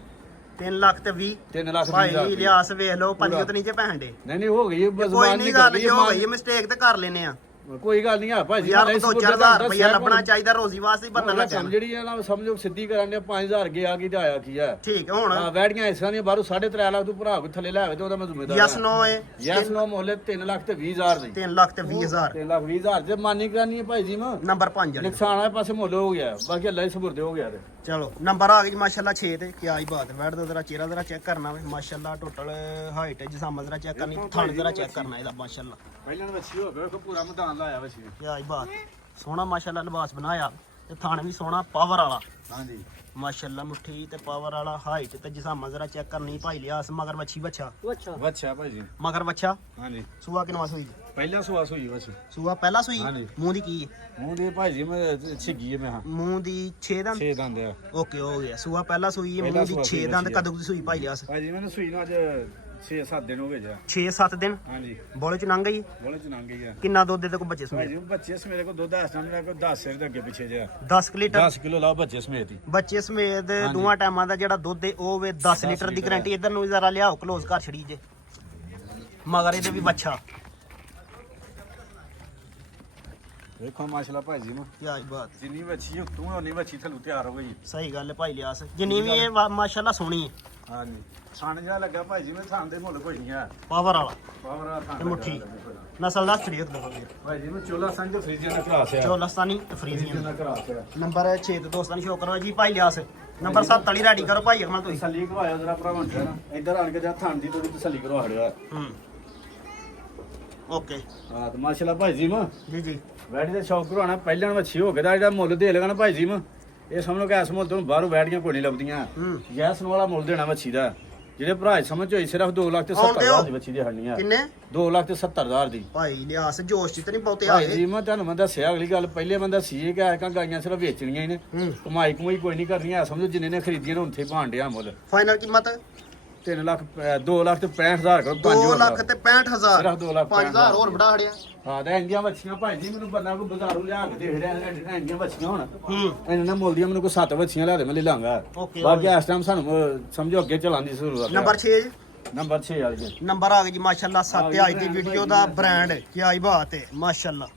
3 ਲੱਖ ਤੇ 20 3 ਲੱਖ ਭਾਈ 20 ਹਜ਼ਾਰ ਲਿਆਸ ਵੇਖ ਲਓ ਪੰਜੀ ਉਤਨੀ ਚ ਪੈਣ ਦੇ ਨਹੀਂ ਹੋ ਗਈ ਕੋਈ ਬਜ਼ਬਾਨ ਨਹੀਂ ਗੱਲ ਜੇ ਹੋ ਗਈ ਮਿਸਟੇਕ ਤੇ ਕਰ ਲੈਨੇ ਆ ਕੋਈ ਗੱਲ ਨਹੀਂ ਆ ਭਾਜੀ ਯਾਰ 2-4000 ਰੁਪਇਆ ਲੱਭਣਾ ਚਾਹੀਦਾ ਰੋਜ਼ੀ ਵਾਸਤੇ ਹੀ ਬੰਦਾ ਕੰਮ ਜਿਹੜੀ ਆ ਨਾ ਸਮਝੋ ਸਿੱਧੀ ਕਰਨ ਦੇ 5000 ਗਿਆ ਕੀ ਤੇ ਆਇਆ ਕੀ ਆ ਠੀਕ ਹੁਣ ਹਾਂ ਵੈੜੀਆਂ ਇਸਾਂ ਦੀਆਂ ਬਾਹਰੋਂ 3.5 ਲੱਖ ਤੋਂ ਭਰਾ ਕੋ ਥੱਲੇ ਲੈ ਆਵੇ ਤੇ ਉਹਦਾ ਮੈਂ ਜ਼ਿੰਮੇਦਾਰ ਯਸ ਨੋ ਏ ਯਸ ਨੋ ਮੁੱਲ 3 ਲੱਖ ਤੇ 20 ਹਜ਼ਾਰ ਦੀ 3 ਲੱਖ ਤੇ 20000 3 ਲੱਖ 20 ਹਜ਼ਾਰ ਤੇ ਮਾਨੀ ਕਰਨੀ ਹੈ ਭਾਈ ਜੀ ਮੈਂ ਨੰਬਰ 5 ਨੁਕਸਾਨ ਵਾਲੇ ਪਾਸੇ ਮੁੱਲ ਹੋ ਗਿਆ ਬਾਕੀ ਅੱਲਾ ਹੀ ਸਬੁਰਦੇ ਹੋ ਗਿਆ ਤੇ ਚਲੋ ਨੰਬਰ ਆ ਗਈ ਮਾਸ਼ਾਅੱਲਾ 6 ਤੇ ਕੀ ਆਈ ਬਾਤ ਵੈੜ ਦਾ ਜ਼ਰਾ ਚਿਹਰਾ ਜ਼ਰਾ ਚੈੱਕ ਕਰਨਾ ਵੇ ਮਾਸ਼ਾਅੱਲਾ ਟੋਟਲ ਹਾਈਟ ਜਿਸਾਮ ਜ਼ਰਾ ਚੈੱਕ ਕਰਨੀ ਥਣ ਜ਼ਰਾ ਚੈੱਕ ਕਰਨਾ ਇਹਦਾ ਮਾਸ਼ਾਅੱਲਾ ਪਹਿਲਾਂ ਤਾਂ ਵੱਛੀ ਹੋ ਗਿਆ ਪੂਰਾ ਮੈਦਾਨ ਲਾਇਆ ਵੱਛੀ ਕੀ ਆਈ ਬਾਤ ਸੋਹਣਾ ਮਾਸ਼ਾਅੱਲਾ ਲਿਬਾਸ ਬਣਾਇਆ ਤੇ ਥਣ ਵੀ ਸੋਹਣਾ ਪਾਵਰ ਵਾਲਾ ਹਾਂਜੀ ਮਾਸ਼ਾਅੱਲਾ ਮੁੱਠੀ ਤੇ ਪਾਵਰ ਵਾਲਾ ਹਾਈਟ ਤੇ ਜਿਸਾਮ ਜ਼ਰਾ ਚੈੱਕ ਕਰਨੀ ਭਾਈ ਲਿਆਸ ਮਗਰ ਵੱਛੀ ਬੱਚਾ ਅੱਛਾ ਵੱਛਾ ਭਾਈ ਜੀ ਮਗਰ ਬੱਚਾ ਹਾਂਜੀ ਸੂਆ ਕਿਨਵਾ ਸੂਈ ਪਹਿਲਾਂ ਸੁਆਸ ਹੋਈ ਵੱਛੀ ਸੂਆ ਪਹਿਲਾ ਸੂਈ ਹਾਂਜੀ। ਮੂੰਹ ਦੀ ਕੀ ਹੈ ਮੂੰਹ ਦੇ ਭਾਈ ਜੀ ਮੈਂ ਛਿੱਗੀ ਮੈਂ ਹਾਂ ਮੂੰਹ ਦੀ 6 ਦੰਦ 6 ਦੰਦ ਆ ਓਕੇ ਹੋ ਗਿਆ ਸੂਆ ਪਹਿਲਾ ਸੂਈ ਹੈ ਪਹਿਲਾ ਮੂੰਹ ਦੀ ਸੂਆ 6 ਸੂਈ ਦੰਦ ਹੈ। ਕਦੋਂ ਦੀ ਸੂਈ ਭਾਈ ਲਿਆਸ ਭਾਈ ਜੀ ਮੈਨੂੰ ਸੂਈ ਨੂੰ ਅੱਜ 6-7 ਦਿਨ ਹੋ ਗਏ ਜਾ 6-7 ਦਿਨ ਹਾਂਜੀ ਬੋਲੇ ਚ ਲੰਘ ਗਈ ਬੋਲੇ ਚ ਨੰਗ ਗਈ ਆ ਕਿੰਨਾ ਦੁੱਧ ਦੇ ਕੋ ਬੱਚੇ ਭਾਈ ਸਮੇਤ ਜੀ ਬੱਚੇ ਸਮੇਤ ਕੋ ਦੁੱਧ ਆਸਟਾਂ ਮੇਰੇ ਕੋ 10 ਸਿਰ ਦੇ ਅੱਗੇ ਪਿੱਛੇ ਜਿਆ 10 ਲੀਟਰ 10 ਕਿਲੋ ਲਾ ਬੱਚੇ ਸਮੇਤ ਹੀ ਬੱਚੇ ਸਮੇਤ ਹਾਂਜੀ। ਦੋਵਾਂ ਟਾਈਮਾਂ ਦਾ ਜਿਹੜਾ ਦੁੱਧ ਹੈ ਉਹ ਵੇ 10 ਲੀਟਰ ਦੀ ਲੀਟਰ ਗਾਰੰਟੀ ਇਧਰ ਨੂੰ ਜ਼ਰਾ ਲਿਆਓ ਕਲੋਜ਼ ਕਰ ਛੜੀ ਜੇ ਮਗਰ ਇਹਦੇ ਵੀ ਬੱਚਾ ਵੇਖੋ ਮਾਸ਼ਾਅੱਲਾ ਭਾਈ ਜੀ ਨੂੰ ਕੀ ਬਾਤ ਜਿੰਨੀ ਵੱਛੀ ਉਤੋਂ ਉਨੀ ਵੱਛੀ ਥੱਲੋਂ ਤਿਆਰ ਹੋ ਗਈ ਸਹੀ ਗੱਲ ਹੈ ਭਾਈ ਲਿਆਸ ਜਿੰਨੀ ਵੀ ਇਹ ਮਾਸ਼ਾਅੱਲਾ ਸੋਹਣੀ ਹੈ ਹਾਂਜੀ ਥਣ ਜਿਹਾ ਲੱਗਾ ਭਾਈ ਜੀ ਮੈਂ ਥਣ ਦੇ ਮੁੱਲ ਕੁਝ ਨਹੀਂ ਆ ਪਾਵਰ ਵਾਲਾ ਪਾਵਰ ਆ ਥਣ ਤੇ ਮੁੱਠੀ ਨਸਲ ਦਾ ਛੜੀ ਇੱਕ ਦਫਾ ਭਾਈ ਜੀ ਮੈਂ ਚੋਲਾ ਸੰਗ ਤੇ ਫਰੀਜੀਆਂ ਦਾ ਕਰਾਸ ਆ ਚੋਲਸਤਾਨੀ ਤੇ ਫਰੀਜ਼ੀਅਨ ਫਰੀਜੀਆਂ ਦਾ ਕਰਾਸ ਆ ਨੰਬਰ 6 ਤੇ ਦੋਸਤਾਂ ਨੂੰ ਸ਼ੋ ਕਰੋ ਜੀ ਭਾਈ ਲਿਆਸ ਨੰਬਰ 7 ਵਾਲੀ ਰੈਡੀ ਕਰੋ ਭਾਈ ਅਕਮਲ ਤੁਸੀਂ ਤਸੱਲੀ ਕਰਵਾਇਆ ਜਰਾ ਭਰਾਵਾਂ ਨਾ ਇੱਧਰ ਆਣ ਕੇ ਜਾ ਥਣ ਦੀ ਥੋੜੀ ਤਸੱਲੀ ਕਰਵਾ ਹੜਿਆ ਹੂੰ ਓਕੇ ਹਾਂ ਤੇ ਮਾਸ਼ਾਅੱਲਾ ਭਾਈ ਜੀ ਮੈਂ ਜੀ ਜੀ ਵੈੜੀ ਦੇ ਸ਼ੌਕ ਕਰਵਾਉਣਾ ਪਹਿਲਾਂ ਵੱਛੀ ਹੋ ਕੇ ਦਾ ਜਿਹੜਾ ਮੁੱਲ ਦੇ ਲਗਾਣਾ ਭਾਈ ਜੀ ਮੈਂ ਇਹ ਸਮਝ ਲਓ ਕਿ ਇਸ ਮੁੱਲ ਤੋਂ ਬਾਹਰੋਂ ਵੈੜੀਆਂ ਕੋਈ ਨਹੀਂ ਲੱਭਦੀਆਂ ਹੂੰ ਯੈਸ ਨੂੰ ਵਾਲਾ ਮੁੱਲ ਦੇਣਾ ਵੱਛੀ ਦਾ ਜਿਹੜੇ ਭਰਾ ਸਮਝ ਹੋਈ ਸਿਰਫ 2 ਲੱਖ ਤੇ ਆਉਣ 70 ਦਿਓ। ਹਜ਼ਾਰ ਦੀ ਵੱਛੀ ਦੀ ਹੜਨੀ ਆ ਕਿੰਨੇ 2 ਲੱਖ ਤੇ 70 ਹਜ਼ਾਰ ਦੀ ਭਾਈ ਲਿਆਸ ਜੋਸ਼ ਚ ਤੇ ਨਹੀਂ ਬਹੁਤੇ ਭਾਈ ਆਏ ਜੀ ਮੈਂ ਤੁਹਾਨੂੰ ਮੈਂ ਦੱਸਿਆ ਅਗਲੀ ਗੱਲ ਪਹਿਲੇ ਮੈਂ ਦੱਸੀ ਇਹ ਕਿ ਐਕਾਂ ਗਾਈਆਂ ਸਿਰਫ ਵੇਚਣੀਆਂ ਹੀ ਨੇ ਹੂੰ ਕਮਾਈ ਕੋਈ ਨਹੀਂ ਕਰਨੀ ਆ ਸਮਝੋ ਜਿੰਨੇ ਨੇ ਖਰੀਦੀਆਂ ਨੇ ਉੱਥੇ ਭਾਣ ਡਿਆ ਮੁੱਲ ਫਾਈਨਲ ਕੀਮਤ 3 ਲੱਖ 2 ਲੱਖ ਤੇ 65 ਹਜ਼ਾਰ ਕਰੋ 2 ਲੱਖ ਤੇ 65000 ਸਿਰਫ 2 ਲੱਖ 5000 ਹੋਰ ਬੜਾ ਹੜਿਆ ਹਾਂ ਤੇ ਇੰਡੀਆਂ ਵੱਛੀਆਂ ਭਾਈ ਜੀ ਮੈਨੂੰ ਬੰਦਾ ਕੋ ਬਾਜ਼ਾਰੋਂ ਲਿਆ ਕੇ ਦੇਖ ਰਿਹਾ ਇੰਡੀਆਂ ਵੱਛੀਆਂ ਹੁਣ ਹੂੰ ਇਹਨਾਂ ਨੇ ਮੁੱਲ ਦੀਆਂ ਮੈਨੂੰ ਕੋ 7 ਵੱਛੀਆਂ ਲਿਆ ਦੇ ਮੈਂ ਲੈ ਲਾਂਗਾ ਓਕੇ ਬਾਕੀ ਇਸ ਟਾਈਮ ਸਾਨੂੰ ਸਮਝੋ ਅੱਗੇ ਚਲਾਉਣ ਦੀ ਜ਼ਰੂਰਤ ਹੈ ਨੰਬਰ 6 ਨੰਬਰ 6 ਵਾਲੀ ਜੀ ਨੰਬਰ ਆ ਗਿਆ ਜੀ ਮਾਸ਼ਾਅੱਲਾ 7 ਅੱਜ ਦੀ ਵੀਡੀਓ ਦਾ ਬ੍ਰਾਂਡ ਕੀ ਆਈ ਬਾਤ ਹੈ ਮਾਸ਼ਾਅੱਲਾ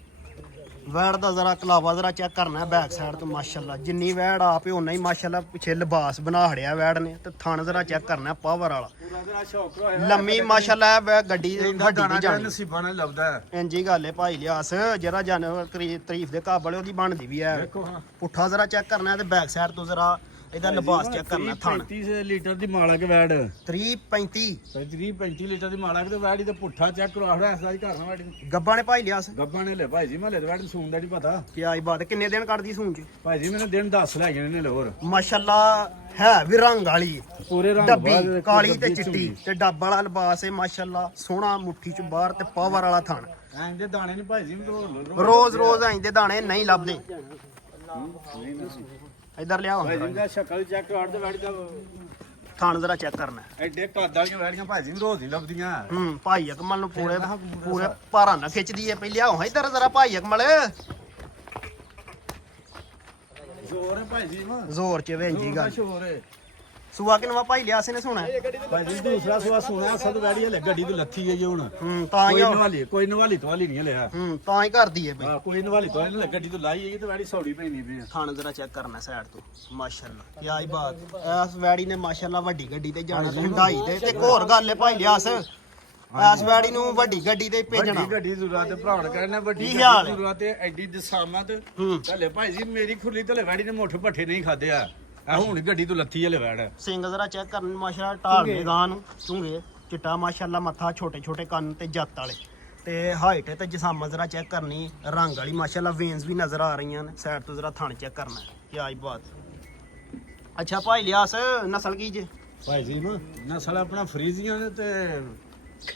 ਵੈੜ ਦਾ ਜ਼ਰਾ ਕਲਾਵਾ ਜ਼ਰਾ ਚੈੱਕ ਕਰਨਾ ਬੈਕ ਸਾਈਡ ਤੋਂ ਮਾਸ਼ਾਅੱਲਾ ਜਿੰਨੀ ਵੈੜ ਆਪੇ ਉਨਾ ਹੀ ਮਾਸ਼ਾਅੱਲਾ ਪਿੱਛੇ ਲਿਬਾਸ ਬਣਾ ਹੜਿਆ ਵੈੜ ਨੇ ਤੇ ਥਣ ਜ਼ਰਾ ਚੈੱਕ ਕਰਨਾ ਪਾਵਰ ਵਾਲਾ ਲੰਮੀ ਮਾਸ਼ਾਅੱਲਾ ਗੱਡੀ ਵੱਡੀ ਦੀ ਜਾਣੀ ਨਸੀਬਾਂ ਨਾਲ ਲੱਭਦਾ ਹੈ ਇੰਜੀ ਗੱਲ ਹੈ ਭਾਈ ਲਿਆਸ ਜਿਹੜਾ ਜਾਨਵਰ ਤਾਰੀਫ ਦੇ ਕਾਬਲ ਉਹਦੀ ਬਣਦੀ ਵੀ ਹੈ ਦੇਖੋ ਹਾਂ ਪੁੱਠਾ ਜ਼ਰਾ ਚੈੱਕ ਕਰਨਾ ਤੇ ਬੈਕ ਸਾਈਡ ਤੋਂ ਜ਼ਰਾ ਇਹਦਾ ਲਿਬਾਸ ਚੈੱਕ ਕਰਨਾ ਥਣ 35 ਲੀਟਰ ਦੀ ਮਾਲਾ ਕੇ ਵੈੜ 335 35 ਲੀਟਰ ਦੀ ਮਾਲਾ ਕੇ ਤੇ ਵੈੜੀ ਤੇ ਪੁੱਠਾ ਚੈੱਕ ਕਰਵਾ ਹੜਾ ਇਸ ਵਾਰੀ ਘਰ ਨਾਲ ਵੈੜੀ ਗੱਬਾਂ ਨੇ ਭਾਈ ਲਿਆਸ ਗੱਬਾਂ ਨੇ ਲੈ ਭਾਈ ਜੀ ਮਹਲੇ ਦੇ ਵੈੜ ਸੂਣ ਦਾ ਨਹੀਂ ਪਤਾ ਕੀ ਆਈ ਬਾਤ ਕਿੰਨੇ ਦਿਨ ਕੱਢਦੀ ਸੂਣ ਚ ਭਾਈ ਜੀ ਮੈਨੂੰ ਦਿਨ 10 ਲੈ ਗਏ ਨੇ ਹੋਰ ਮਾਸ਼ਾਅੱਲਾ ਹੈ ਵੀ ਰੰਗ ਵਾਲੀ ਪੂਰੇ ਰੰਗ ਡੱਬੀ ਕਾਲੀ ਤੇ ਚਿੱਟੀ ਤੇ ਡੱਬ ਵਾਲਾ ਲਿਬਾਸ ਹੈ ਮਾਸ਼ਾਅੱਲਾ ਸੋਹਣਾ ਮੁੱਠੀ ਚ ਬਾਹਰ ਤੇ ਪਾਵਰ ਵਾਲਾ ਥਣ ਐਂ ਦੇ ਦਾਣੇ ਨਹੀਂ ਭਾਈ ਜੀ ਰੋਜ਼ ਰੋਜ਼ ਆਈਂਦੇ ਦਾਣੇ ਨਹੀਂ ਲੱਭਦੇ ਇੱਧਰ ਲਿਆਓ ਭਾਈ ਜੀ ਦਾ ਸ਼ਕਲ ਚੈੱਕ ਕਰ ਦੇ ਵੈੜੀ ਦਾ ਥਣ ਜ਼ਰਾ ਚੈੱਕ ਕਰਨਾ ਐਡੇ ਕੱਦ ਵਾਲੀਆਂ ਵੈੜੀਆਂ ਭਾਈ ਜੀ ਨੂੰ ਰੋਜ਼ ਨਹੀਂ ਲੱਭਦੀਆਂ ਹੂੰ ਭਾਈ ਅਕਮਲ ਨੂੰ ਪੂਰੇ ਭਾਰਾਂ ਨਾਲ ਖਿੱਚਦੀ ਹੈ ਪਹਿਲੇ ਆਓ ਇੱਧਰ ਜ਼ਰਾ ਭਾਈ ਅਕਮਲ ਜ਼ੋਰ ਹੈ ਭਾਈ ਜੀ ਨੂੰ ਜ਼ੋਰ ਚ ਵੇਂਜੀ ਗੱਲ ਜ਼ੋਰ ਹੈ ਸੂਆ ਕਿਨਵਾ ਭਾਈ ਲਿਆ ਸੀ ਨੇ ਸੁਣਾ ਭਾਈ ਜੀ ਦੂਸਰਾ ਸਵਾ ਸੁਣਿਆ ਸਦ ਵੈੜੀ ਹਲੇ ਗੱਡੀ ਤੇ ਲੱਥੀ ਹੈ ਜੀ ਹੁਣ ਤਾਂ ਹੀ ਕੋਈ ਨਵਾਲੀ ਤੋਂ ਵਾਲੀ ਨਹੀਂ ਲਿਆ ਤਾਂ ਹੀ ਕਰਦੀ ਹੈ ਬਈ ਹਾਂ ਕੋਈ ਨਵਾਲੀ ਤੋਂ ਨਹੀਂ ਗੱਡੀ ਤੋਂ ਲਾਈ ਹੈ ਤੇ ਵੈੜੀ ਸੌੜੀ ਪੈਣੀ ਪਈ ਥਣ ਜ਼ਰਾ ਚੈੱਕ ਕਰਨਾ ਸਾਈਡ ਤੋਂ ਮਾਸ਼ਾਅੱਲਾ ਕੀ ਆਈ ਬਾਤ ਐਸ ਵੈੜੀ ਨੇ ਮਾਸ਼ਾਅੱਲਾ ਵੱਡੀ ਗੱਡੀ ਤੇ ਜਾਣਾ ਤੇ ਹੰਡਾਈ ਤੇ ਇੱਕ ਹੋਰ ਗੱਲ ਹੈ ਭਾਈ ਲਿਆਸ ਐਸ ਵੈੜੀ ਨੂੰ ਵੱਡੀ ਗੱਡੀ ਤੇ ਭੇਜਣਾ ਵੱਡੀ ਗੱਡੀ ਜ਼ਰੂਰਤ ਹੈ ਭਰਾਣ ਕਹਿੰਦਾ ਵੱਡੀ ਕੀ ਹਾਲ ਹੈ? ਜ਼ਰੂਰਤ ਹੈ ਐਡੀ ਦਸਾਮਤ ਹੂੰ ਹਲੇ ਭਾਈ ਜੀ ਮੇਰੀ ਖੁਰਲੀ ਤੇ ਵੈੜੀ ਨੇ ਮੁੱਠ ਭੱਠੇ ਨਹੀਂ ਖਾਦੇ ਆ ਹੁਣ ਗੱਡੀ ਤੋਂ ਲੱਥੀ ਹਲੇ ਵੈੜ ਸਿੰਘ ਜ਼ਰਾ ਚੈੱਕ ਕਰਨ ਮਾਸ਼ਾਅੱਲਾ ਢਾਲ ਦੇ ਗਾਂ ਨੂੰ ਚੁੰਗੇ ਚਿੱਟਾ ਮਾਸ਼ਾਅੱਲਾ ਮੱਥਾ ਛੋਟੇ ਛੋਟੇ ਕੰਨ ਤੇ ਜੱਤ ਵਾਲੇ ਤੇ ਹਾਈਟ ਤੇ ਜਿਸਾਮ ਜ਼ਰਾ ਚੈੱਕ ਕਰਨੀ ਰੰਗ ਵਾਲੀ ਮਾਸ਼ਾਅੱਲਾ ਵੇਨਸ ਵੀ ਨਜ਼ਰ ਆ ਰਹੀਆਂ ਨੇ ਸਾਈਡ ਤੋਂ ਜ਼ਰਾ ਥਣ ਚੈੱਕ ਕਰਨਾ ਕੀ ਆਈ ਬਾਤ ਅੱਛਾ ਭਾਈ ਲਿਆਸ ਨਸਲ ਕੀ ਜੇ ਭਾਈ ਜੀ ਨਾ ਨਸਲ ਆਪਣਾ ਫਰੀਜ਼ੀਆਂ ਨੇ ਤੇ